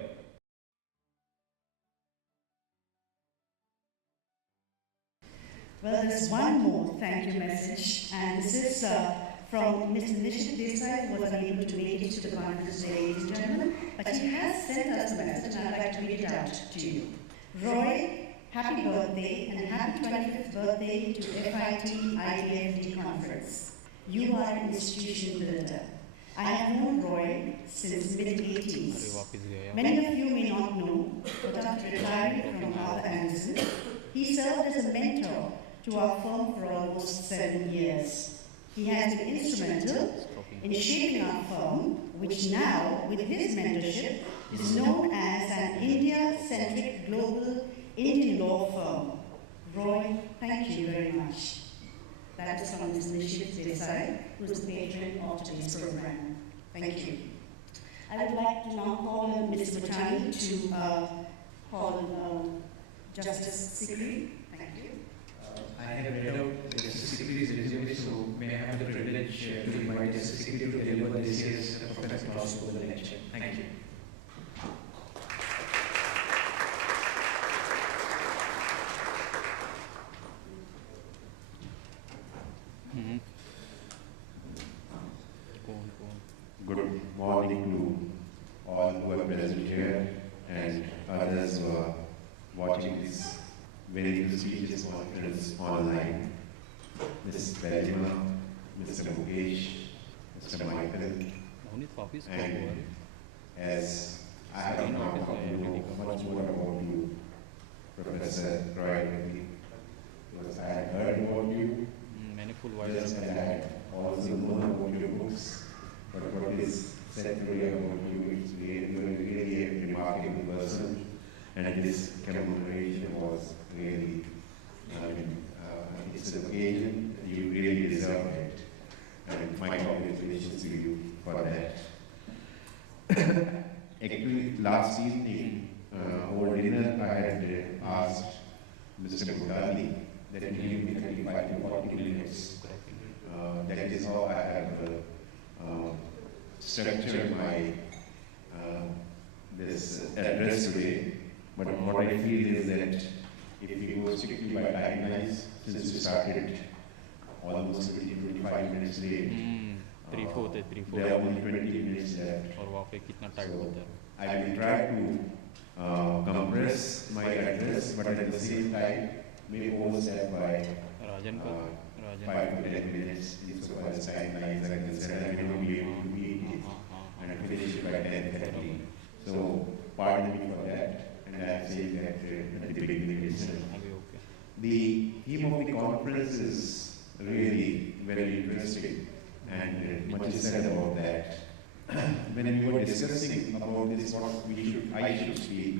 Well, there's one more thank you message, and this is from Mr. Nishit Desai, who was unable to make it to the conference today, ladies and gentlemen, but he has sent us a message, and I'd like to read it out to you. Roy happy birthday and happy 25th birthday to FIT IDFD conference. You are an institution builder. I have known Roy since mid-80s. Many of you may not know, but after retiring from Arthur Anderson, he served as a mentor to our firm for almost 7 years. He has been instrumental in shaping our firm, which now, with his mentorship, is known as an India-centric global Indian law firm. Roy, thank you very much. That is from Ms. Nishit Desai, who is the patron of today's program. Thank you. I would like to now call on Ms. Bhutani to call Justice Sikri. Thank you. I have read out Justice Sikri's resume, so may I have the privilege to invite Justice Sikri to deliver this year's Professor Crossover lecture. Thank you. Good morning to all who are present here and others who are watching this very prestigious conference online. Mrs. Belima, Mr. Mukesh, Mr. Michael, and as I have now come to know much more about you, Professor Rohatgi, because I had heard about you, just as I had also known about your books. But what is said today about you, it's really a remarkable person, and this commemoration was really, it's an occasion, you really deserve it, and my congratulations to you for that. Actually, last evening, over dinner, I had asked Mr. Rohatgi that he give me 35 to 40 minutes. That is how I have structured my this address today. But what I feel is that if we go strictly by timelines, since we started almost 25 minutes late, there are only 20 minutes left. So I will try to compress my address, but at the same time, may overstep by 5 to 10 minutes insofar as timelines are concerned. I may not be able to meet it and finish it by 10:30. So pardon me for that, and I am saying that at the beginning itself. The theme of the conference is really very interesting, and much is said about that. When we were discussing about this, what I should speak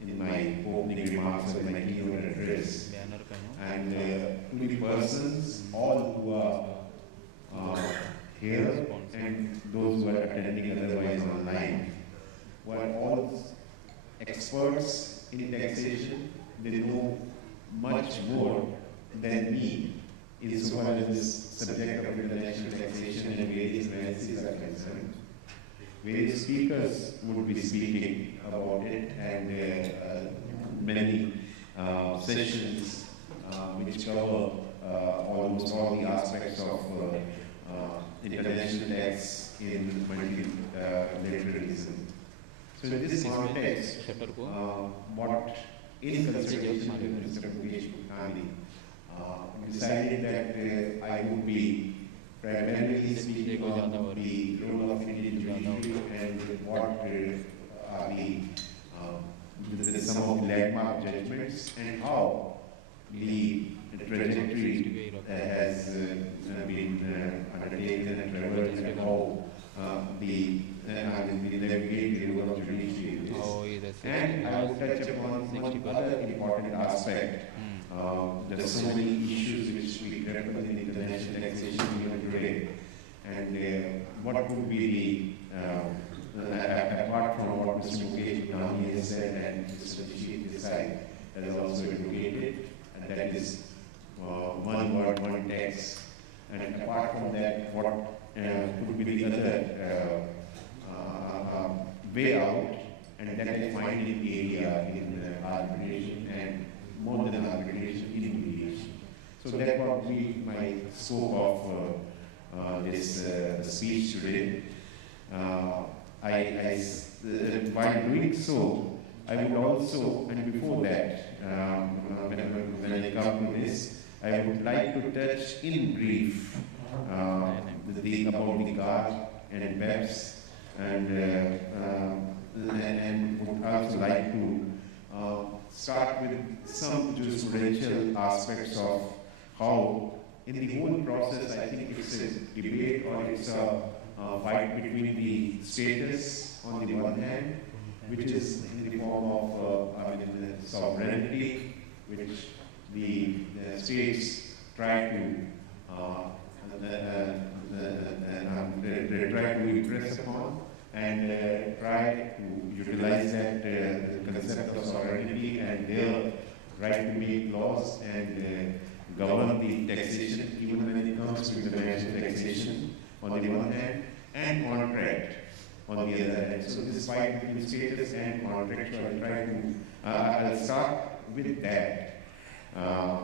in my opening remarks or in my keynote address, and to the persons, all who are here and those who are attending otherwise online, who are all experts in taxation. They know much more than me insofar as this subject of international taxation and various analyses are concerned. Various speakers would be speaking about it, and many sessions which cover almost all the aspects of international tax in multilateralism. So in this context, what in consideration with Mr. Mukesh decided that I would be primarily speaking on the role of Indian judiciary and what are the some of the landmark judgments and how the trajectory has been undertaken and traversed, and how the navigate the role of judiciary is. And I will touch upon one other important aspect. There are so many issues which we grapple in international taxation even today, and what would be the apart from what Mr. Mukesh has said and Mr. Nishit Desai has also indicated, and that is one word, one tax. And apart from that, what could be the other way out, and that I find in the area in arbitration and more than arbitration, in mediation. So that would be my scope of this speech today. While doing so, I would also, and before that, when I come to this, I would like to touch in brief about the guard and BEPS, and would also like to start with some jurisprudential aspects of how, in the whole process, I think it's a debate or it's a fight between the status on the one hand, which is in the form of sovereignty, which the states try to impress upon, and try to utilize that concept of sovereignty and their right to make laws and govern the taxation, even when it comes to international taxation on the one hand, and contract on the other hand. So this fight between status and contract, so I'll try to, I'll start with that.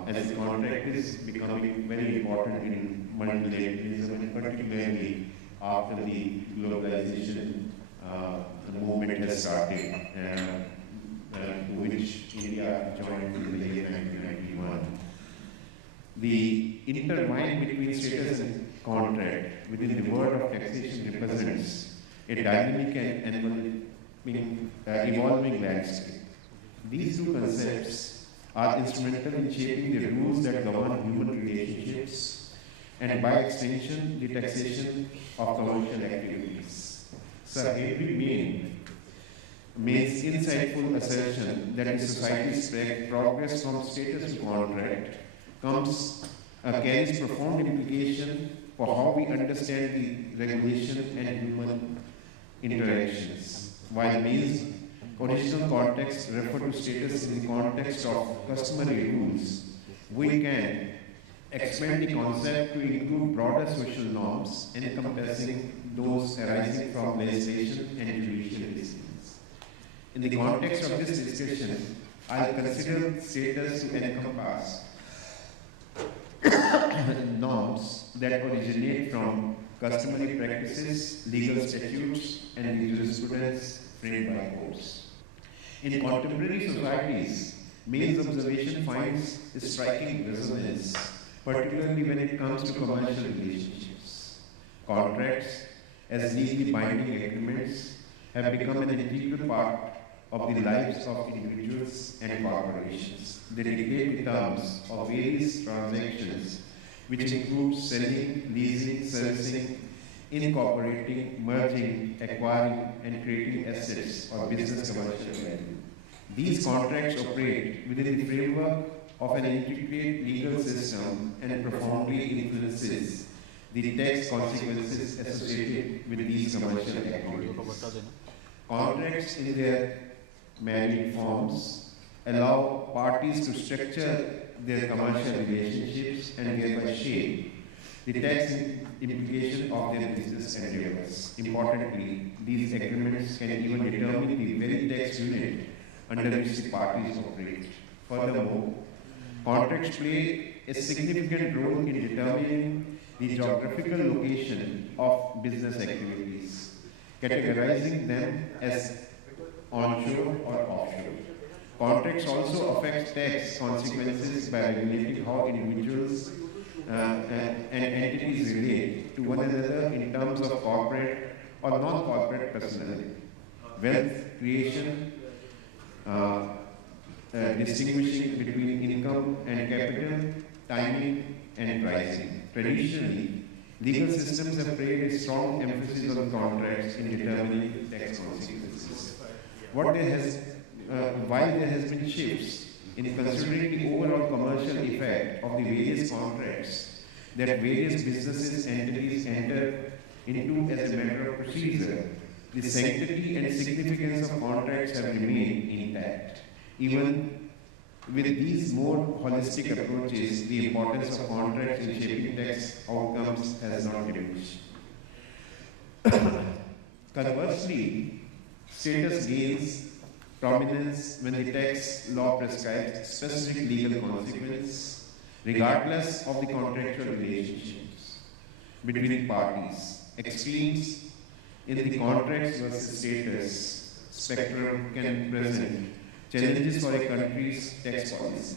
As the contract is becoming very important in multilateralism, and particularly after the globalization movement has started, to which India joined in the year 1991. The intertwine between status and contract within the world of taxation represents a dynamic and evolving landscape. These two concepts are instrumental in shaping the rules that govern human relationships and, by extension, the taxation of commercial activities. Sir Henry makes insightful assertion that the society's progress from status to contract carries profound implication for how we understand the regulation and human interactions. While May's original context referred to status in the context of customary rules, we can expand the concept to include broader social norms encompassing those arising from legislation and judicial decisions. In the context of this discussion, I'll consider status to encompass norms that originate from customary practices, legal statutes, and the jurisprudence framed by courts. In contemporary societies, May's observation finds a striking resonance, particularly when it comes to commercial relationships. Contracts, as legally binding agreements, have become an integral part of the lives of individuals and corporations. They dictate the terms of various transactions, which include selling, leasing, servicing, incorporating, merging, acquiring, and creating assets or business commercial value. These contracts operate within the framework of an integrated legal system and profoundly influences the tax consequences associated with these commercial activities. Contracts in their married forms allow parties to structure their commercial relationships and thereby shape the tax implication of their business endeavors. Importantly, these agreements can even determine the very tax unit under which the parties operate. Furthermore, contracts play a significant role in determining the geographical location of business activities, categorizing them as onshore or offshore. Contracts also affect tax consequences by regulating how individuals and entities relate to one another in terms of corporate or non-corporate personnel, wealth creation, distinguishing between income and capital, timing and pricing. Traditionally, legal systems have played a strong emphasis on contracts in determining tax consequences. While there has been shifts in considering the overall commercial effect of the various contracts that various businesses entities enter into as a matter of procedure, the sanctity and significance of contracts have remained intact. Even with these more holistic approaches, the importance of contracts in shaping tax outcomes has not diminished. Conversely, status gains prominence when the tax law prescribes specific legal consequence, regardless of the contractual relationships between parties. Extremes in the contracts versus status spectrum can present challenges for a country's tax policy.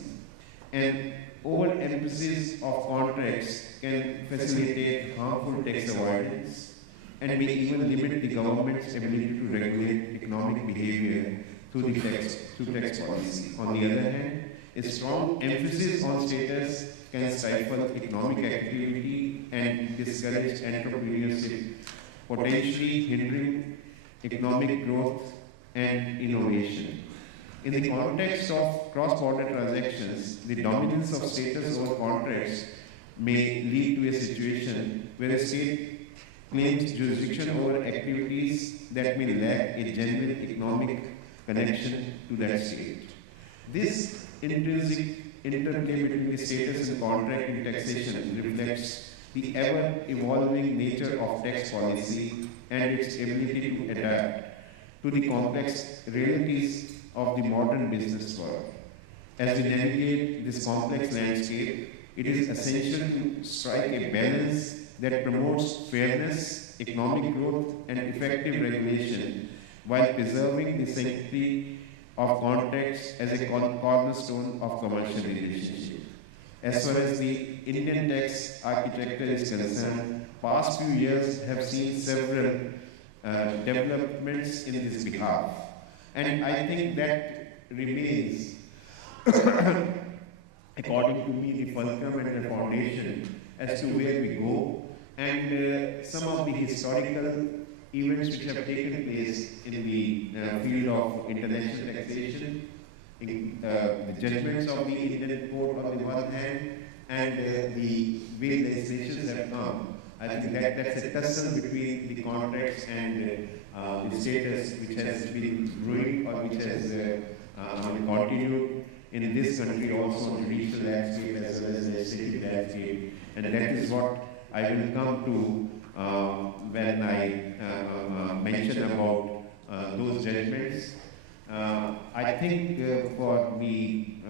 And overemphasis of contracts can facilitate harmful tax avoidance and may even limit the government's ability to regulate economic behavior through tax policy. On the other hand, a strong emphasis on status can stifle economic activity and discourage entrepreneurship, potentially hindering economic growth and innovation. In the context of cross-border transactions, the dominance of status over contracts may lead to a situation where a state claims jurisdiction over activities that may lack a genuine economic connection to that state. This intrinsic interplay between the status and contract in taxation reflects the ever-evolving nature of tax policy and its ability to adapt to the complex realities of the modern business world. As we navigate this complex landscape, it is essential to strike a balance that promotes fairness, economic growth, and effective regulation while preserving the sanctity of contracts as a cornerstone of commercial relationship. As far as the Indian tax architecture is concerned, past few years have seen several developments in this behalf. And I think that remains, according to me, the fulcrum and the foundation as to where we go. And some of the historical events which have taken place in the field of international taxation, in, the judgments of the Indian court on the one hand, and the way legislations have come. I think that's a tussle between the contracts and the status which has been growing or which has continued in this country also on the regional landscape as well as the legislative landscape. And that is what I will come to when I mention about those judgments. I think for me,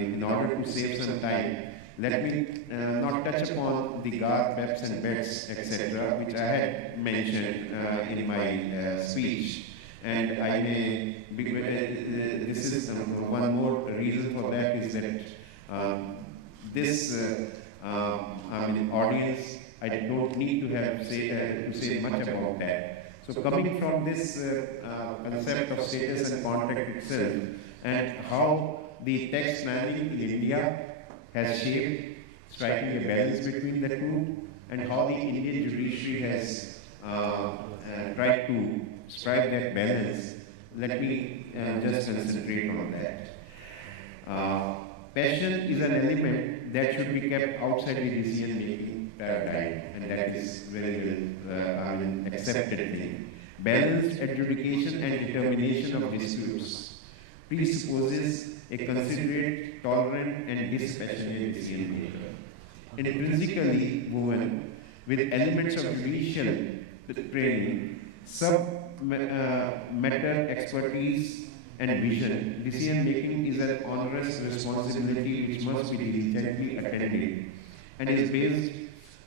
in order to save some time, let me not touch upon the GAR, BEPS and BETS, etc., which I had mentioned in my speech. And I may, this is one more reason for that is that this audience, I don't need to have to say much about that. So coming from this concept of status and contract itself, and how the tax planning in India has shaped, striking a balance between the two, and how the Indian judiciary has tried to strike that balance, let me just concentrate on that. Passion is an element that should be kept outside the decision-making paradigm, and that is very well accepted thing. Balanced adjudication and determination of disputes presupposes a considerate, tolerant, and dispassionate decision maker. Intrinsically woven with elements of judicial training, matter expertise, and vision, decision making is an onerous responsibility which must be diligently attended and is based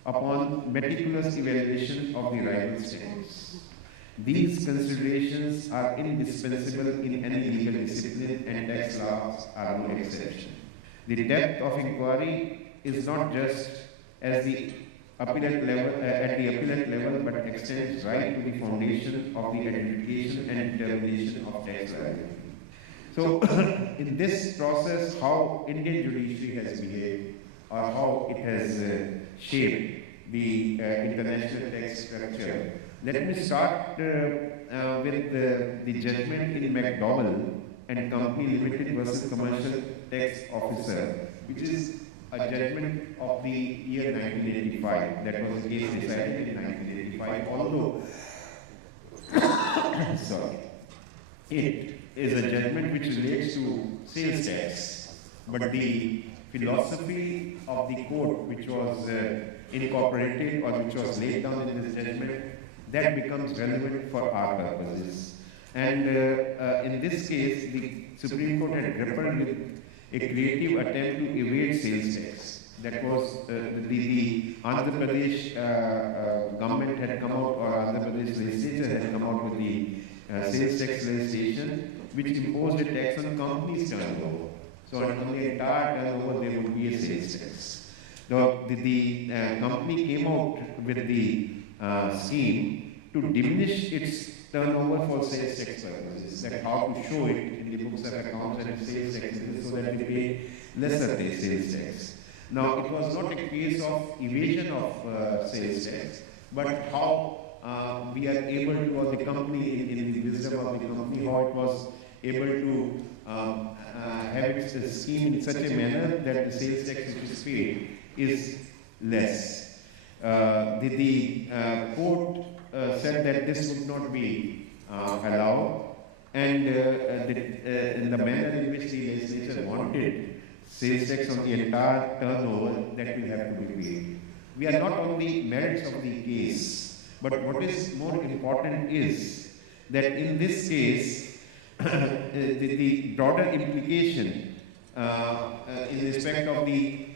upon meticulous evaluation of the rival states. These considerations are indispensable in any legal discipline, and tax laws are no exception. The depth of inquiry is not just as the appellate level, at the appellate level, but extends right to the foundation of the adjudication and determination of tax liability. So, in this process, how Indian judiciary has behaved, or how it has shaped the international tax structure. Let me start with the judgment in McDowell and Company Limited versus Commercial Tax Officer, which is a judgment of the year 1985. That was a case decided in 1985, although sorry, it is a judgment which relates to sales tax, but the philosophy of the court which was incorporated or which was laid down in this judgment, that becomes relevant for our purposes. And in this case, the Supreme Court had grappled with a creative attempt to evade sales tax. That was the Andhra Pradesh government had come out, or Andhra Pradesh legislature had come out with the sales tax legislation which imposed a tax on companies' turnover. So on the entire turnover there would be a sales tax. The company came out with the scheme to diminish its turnover for sales tax purposes, that how to show it in the books of accounts and sales taxes so that they pay lesser sales tax. Now, it was not a case of evasion of sales tax, but how we are able to, or the company, in the wisdom of the company, how it was able to have its scheme in such a manner that the sales tax which is paid is less. The court said that this would not be allowed, and in the manner in which the legislature wanted sales tax on the entire turnover, that will have to be paid. We are not on the merits of the case, but what is more important is that in this case, the broader implication in respect of the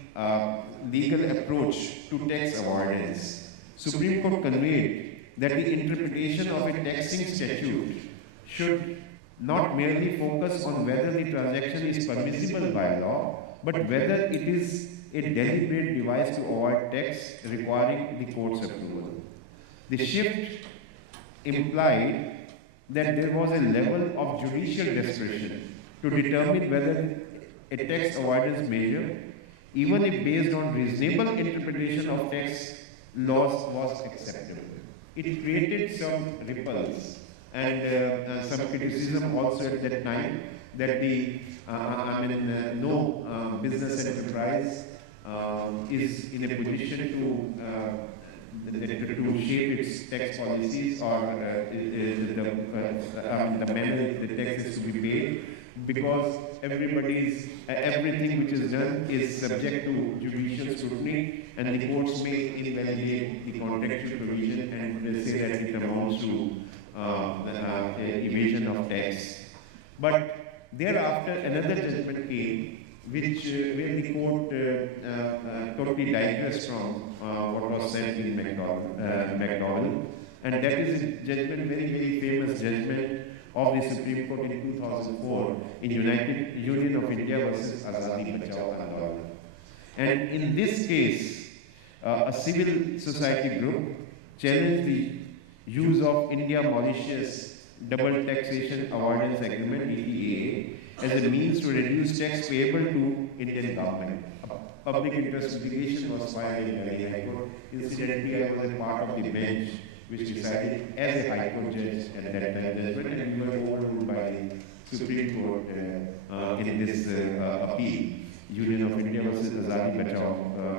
legal approach to tax avoidance, Supreme Court conveyed that the interpretation of a taxing statute should not merely focus on whether the transaction is permissible by law, but whether it is a deliberate device to avoid tax requiring the court's approval. The shift implied that there was a level of judicial discretion to determine whether a tax avoidance measure, even if based on reasonable interpretation of tax laws, was acceptable. It created some ripples and some criticism also at that time that no business enterprise is in a position to shape its tax policies or the manner the tax is to be paid, because everything which is done is subject to judicial scrutiny, and the courts may invalidate the contractual provision and say that it amounts to evasion of tax. But thereafter another judgment came where the court totally digressed from what was said in McDowell, and that is a judgment, very famous judgment of the Supreme Court in 2004 in Union of India versus Azadi Bachao Andolon. And in this case, a civil society group challenged the use of India-Mauritius Double Taxation Avoidance Agreement (ETA) as a means to reduce tax payable to Indian government. A public interest litigation was filed in Delhi High Court. Incidentally, I was a part of the bench which decided as a High Court judge at that time judgment, and we were overruled by the Supreme Court in this appeal, Union of India versus Azadi Bachao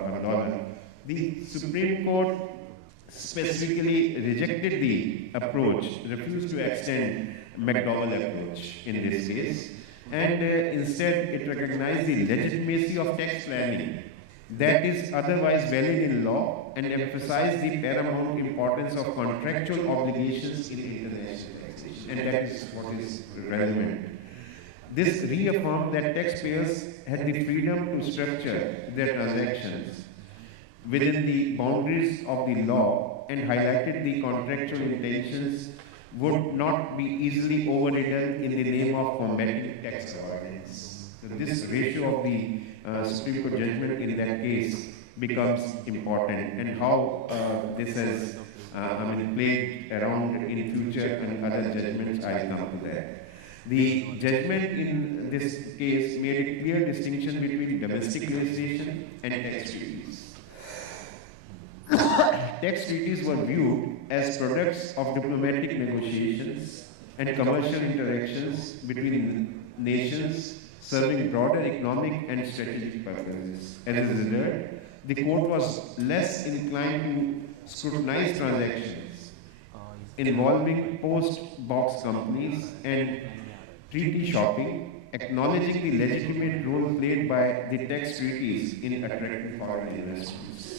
Andolon. The Supreme Court specifically rejected the approach, refused to extend McDowell approach in this case, and instead it recognized the legitimacy of tax planning that is otherwise valid in law, and emphasized the paramount importance of contractual obligations in international taxation, and that is what is relevant. This reaffirmed that taxpayers had the freedom to structure their transactions within the boundaries of the law, and highlighted the contractual intentions would not be easily overridden in the name of combating tax avoidance. So this ratio of the Supreme Court judgment in that case becomes important, and how this has played around in future and other judgments, I'll come to that. The judgment in this case made a clear distinction between domestic legislation and tax treaties. Tax treaties were viewed as products of diplomatic negotiations and commercial interactions between nations, serving broader economic and strategic purposes. As a result, the court was less inclined to scrutinize transactions involving post-box companies and treaty shopping, acknowledging the legitimate role played by the tax treaties in attracting foreign investments.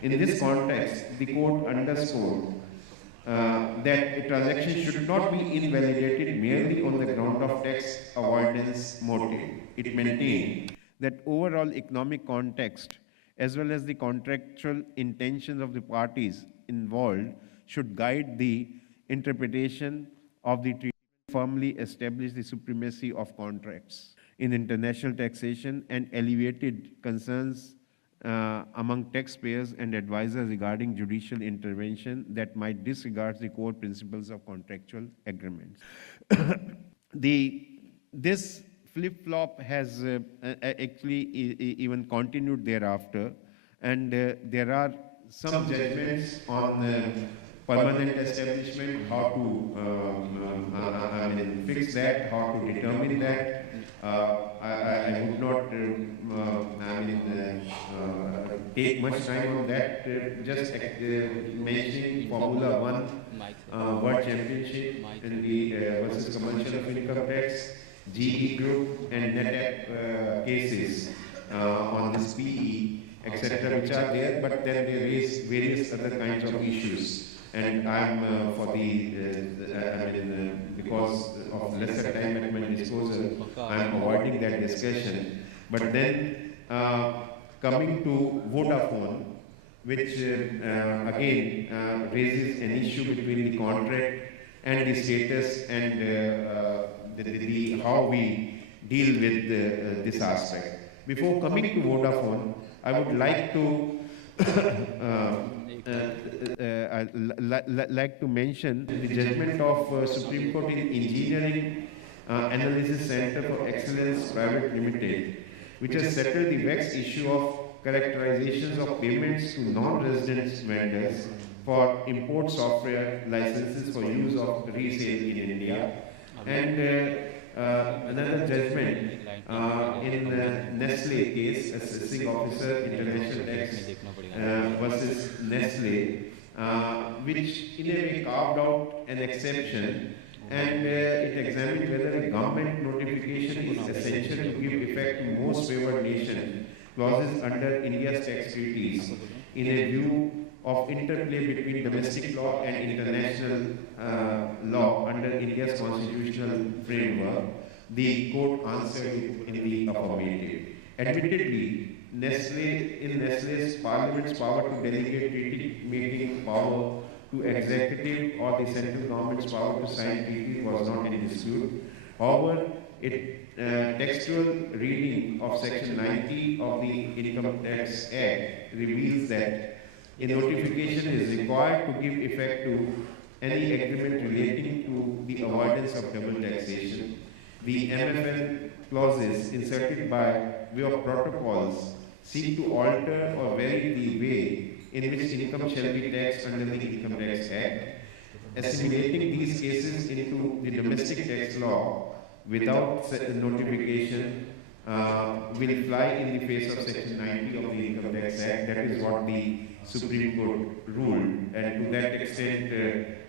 In this context, the court underscored that a transaction should not be invalidated merely on the ground of tax avoidance motive. It maintained that overall economic context, as well as the contractual intentions of the parties involved, should guide the interpretation of the treaty firmly established the supremacy of contracts in international taxation and alleviated concerns among taxpayers and advisors regarding judicial intervention that might disregard the core principles of contractual agreements. This flip-flop has actually even continued thereafter, and there are some judgments on permanent establishment, how to fix that, how to determine that. I would not take much time on that. Just mentioning Formula One World Championship in the versus commercial of income tax, GE Group and NetApp cases on this PE, etc., which are there, but then they raise various other kinds of issues. And I'm for because of lesser time at my disposal, I'm avoiding that discussion. But then coming to Vodafone, which again raises an issue between the contract and the status and how we deal with this aspect. Before coming to Vodafone, I would like to like to mention the judgment of Supreme Court in Engineering Analysis Center for Excellence Private Limited, which has settled the vexed issue of characterizations of payments to non-resident vendors for import software licenses for use of resale in India, and another judgment in Nestle case, assessing officer international tax versus Nestle, which in a way carved out an exception, and it examined whether a government notification is essential to give effect to most favored nation clauses under India's tax treaties in a view of interplay between domestic law and international law under India's constitutional framework. The court answered in the affirmative. Admittedly, Nestle's Parliament's power to delegate treaty-making power to executive or the central government's power to sign treaty was not in dispute. However, textual reading of Section 90 of the Income Tax Act reveals that a notification is required to give effect to any agreement relating to the avoidance of double taxation. The MFN clauses inserted by way of protocols seek to alter or vary the way in which income shall be taxed under the Income Tax Act. Assimilating these cases into the domestic tax law without notification will fly in the face of Section 90 of the Income Tax Act. That is what the Supreme Court ruled, and to that extent,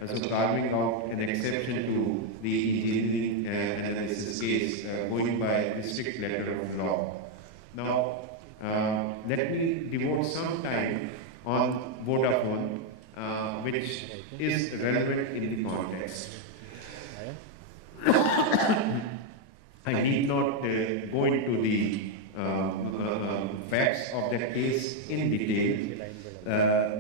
so carving out an exception to the engineering analysis case, going by the strict letter of law. Now, let me devote some time on Vodafone, which is relevant in the context. I need not go into the facts of that case in detail.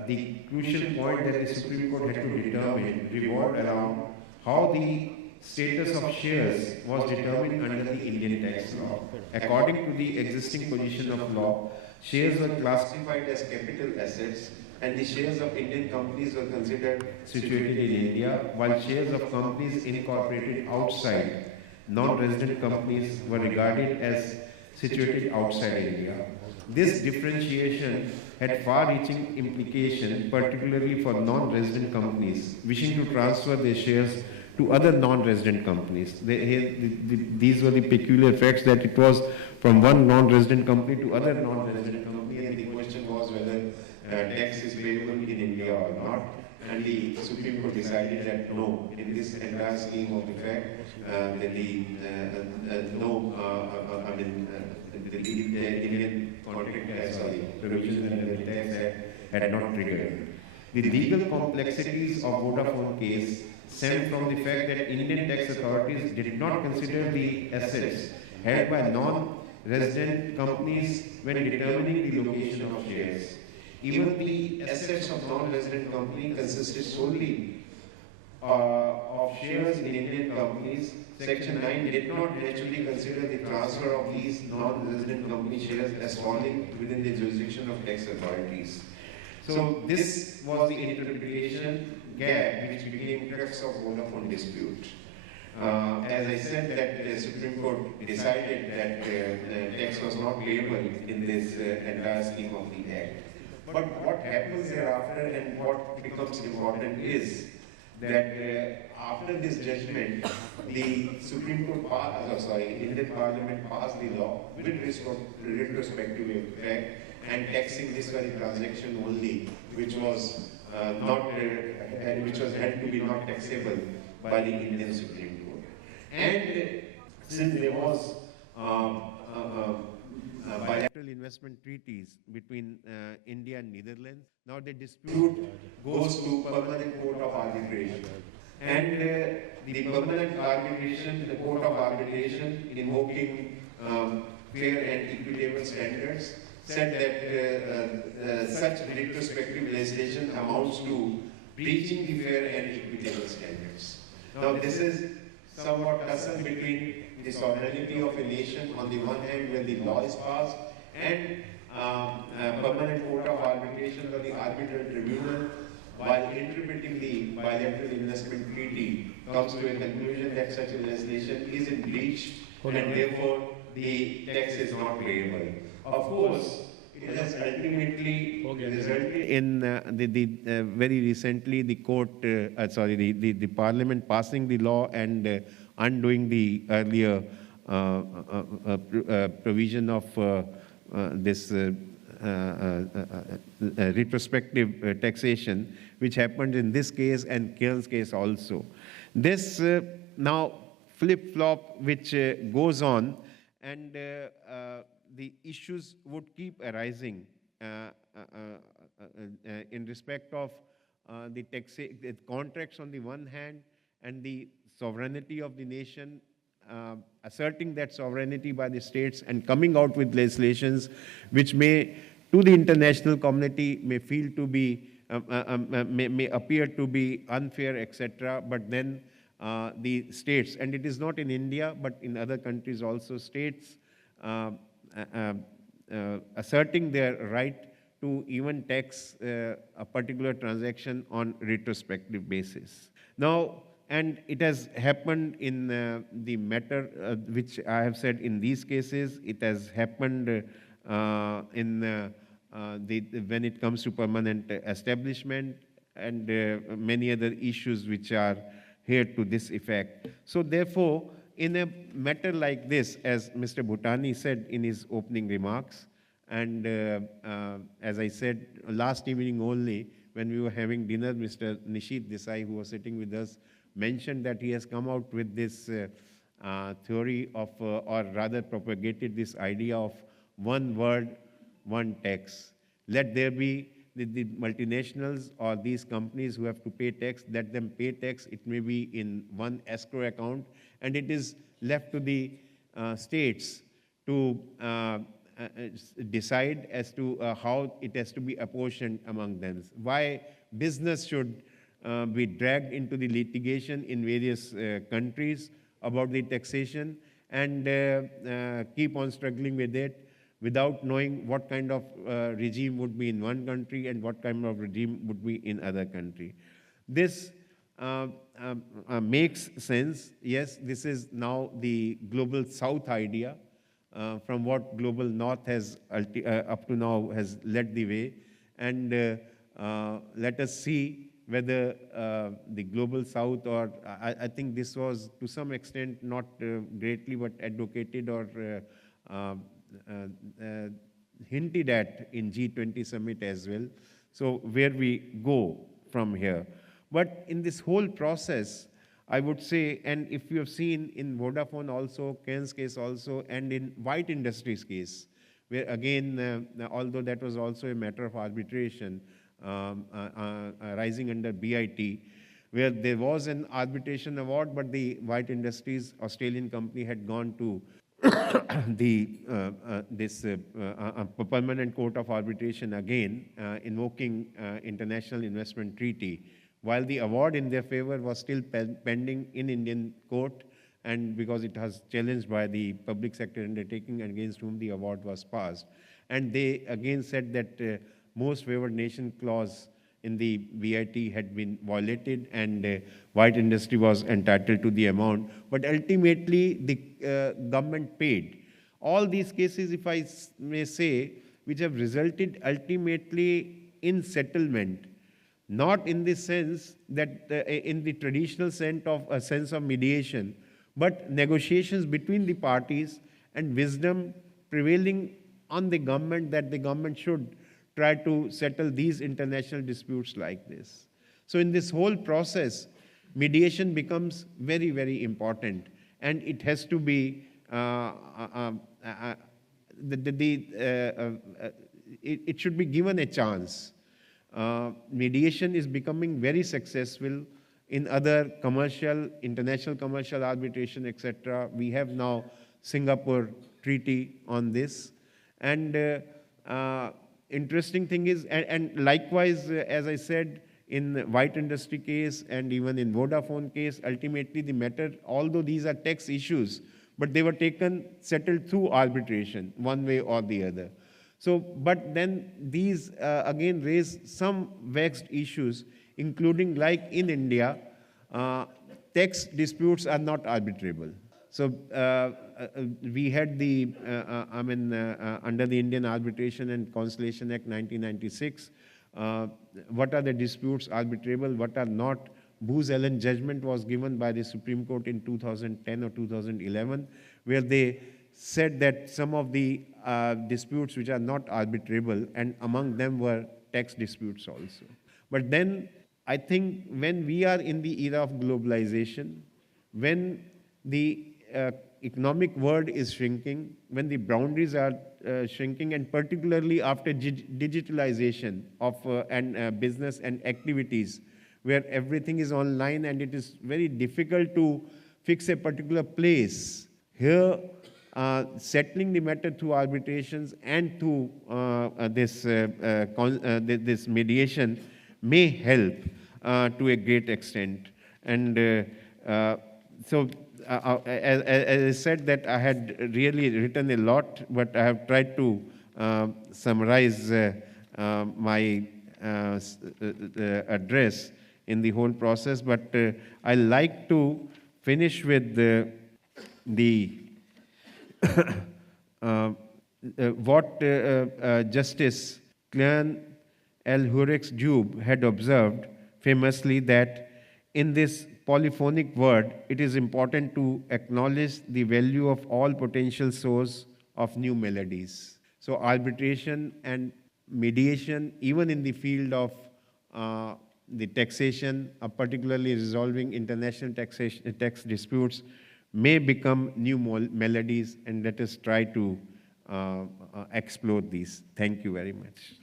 The crucial point that the Supreme Court had to determine revolved around how the status of shares was determined under the Indian tax law. According to the existing position of law, shares were classified as capital assets, and the shares of Indian companies were considered situated in India, while shares of companies incorporated outside non-resident companies were regarded as situated outside India. This differentiation had far-reaching implications, particularly for non-resident companies wishing to transfer their shares to other non-resident companies. These were the peculiar facts that it was from one non-resident company to other non-resident company, and the question was whether tax is payable in India or not. And the Supreme Court decided that no, in this entire scheme of the fact, that the Indian contract, provisions under the Tax Act had not triggered. The legal complexities of Vodafone case stem from the fact that Indian tax authorities did not consider the assets held by non-resident companies when determining the location of shares. Even the assets of non-resident company consisted solely of shares in Indian companies, Section 9 did not naturally consider the transfer of these non-resident company shares as falling within the jurisdiction of tax authorities. So this was the interpretation gap which became crux of Vodafone dispute. As I said, that the Supreme Court decided that the tax was not payable in this entire scheme of the Act. But what happens thereafter and what becomes important is that after this judgment, the Supreme Court Indian Parliament passed the law with retrospective effect and taxing this very transaction only, which was which was held to be not taxable by the Indian Supreme Court. And since there was bilateral investment treaties between India and Netherlands, now the dispute goes to permanent court of arbitration. And the permanent arbitration, the court of arbitration, invoking fair and equitable standards, said that such retrospective legislation amounts to breaching the fair and equitable standards. Now this is somewhat tussle between the sovereignty of a nation on the one hand when the law is passed and permanent court of arbitration or the arbitral tribunal, while interpreting the bilateral investment treaty, comes to a conclusion that such a legislation is in breach and therefore the tax is not payable. Of course, it has ultimately resulted in very recently the court, the parliament passing the law and undoing the earlier provision of this retrospective taxation, which happened in this case and Cairns case also. This now flip-flop which goes on, and the issues would keep arising in respect of the contracts on the one hand and the sovereignty of the nation, asserting that sovereignty by the states and coming out with legislations which may, to the international community, may feel to be, may appear to be unfair, etc. But then the states, and it is not in India, but in other countries also, states asserting their right to even tax a particular transaction on retrospective basis. Now, and it has happened in the matter which I have said in these cases. It has happened in when it comes to permanent establishment and many other issues which are here to this effect. So therefore, in a matter like this, as Mr. Bhutani said in his opening remarks, and as I said last evening only, when we were having dinner, Mr. Nishit Desai, who was sitting with us, mentioned that he has come out with this theory of, or rather propagated this idea of one word, one tax. Let there be the multinationals or these companies who have to pay tax, let them pay tax. It may be in one escrow account, and it is left to the states to decide as to how it has to be apportioned among them. Why business should be dragged into the litigation in various countries about the taxation and keep on struggling with it without knowing what kind of regime would be in one country and what kind of regime would be in other country. This makes sense. Yes, this is now the global south idea from what global north has up to now has led the way. And let us see whether the global south, or I think this was to some extent not greatly but advocated or hinted at in G20 summit as well. So where we go from here. But in this whole process, I would say, and if you have seen in Vodafone also, Cairns case also, and in White Industries case, where again, although that was also a matter of arbitration arising under BIT, where there was an arbitration award, but the White Industries Australian company had gone to this permanent court of arbitration again, invoking international investment treaty while the award in their favor was still pending in Indian court, and because it was challenged by the public sector undertaking against whom the award was passed. And they again said that most favored nation clause in the BIT had been violated, and white industry was entitled to the amount. But ultimately, the government paid. All these cases, if I may say, which have resulted ultimately in settlement, not in the sense that in the traditional sense of mediation, but negotiations between the parties and wisdom prevailing on the government that the government should try to settle these international disputes like this. So in this whole process, mediation becomes very, very important, and it has to be it should be given a chance. Mediation is becoming very successful in other international commercial arbitration, etc. We have now Singapore Treaty on this. And interesting thing is, and likewise, as I said, in white industry case and even in Vodafone case, ultimately the matter, although these are tax issues, but they were settled through arbitration, one way or the other. So, but then these again raise some vexed issues, including like in India, tax disputes are not arbitrable. So we had under the Indian Arbitration and Conciliation Act 1996, what are the disputes arbitrable, what are not. Booz Allen judgment was given by the Supreme Court in 2010 or 2011, where they said that some of the disputes which are not arbitrable, and among them were tax disputes also. But then I think when we are in the era of globalization, when the economic world is shrinking, when the boundaries are shrinking, and particularly after digitalization of business and activities, where everything is online and it is very difficult to fix a particular place. Here, settling the matter through arbitrations and through this mediation may help to a great extent. And so, as I said, that I had really written a lot, but I have tried to summarize my address in the whole process. But I like to finish with what Justice Cleon L. Hurex Jube had observed famously, that in this polyphonic word, it is important to acknowledge the value of all potential source of new melodies. So arbitration and mediation, even in the field of the taxation, particularly resolving international tax disputes, may become new melodies, and let us try to explore these. Thank you very much.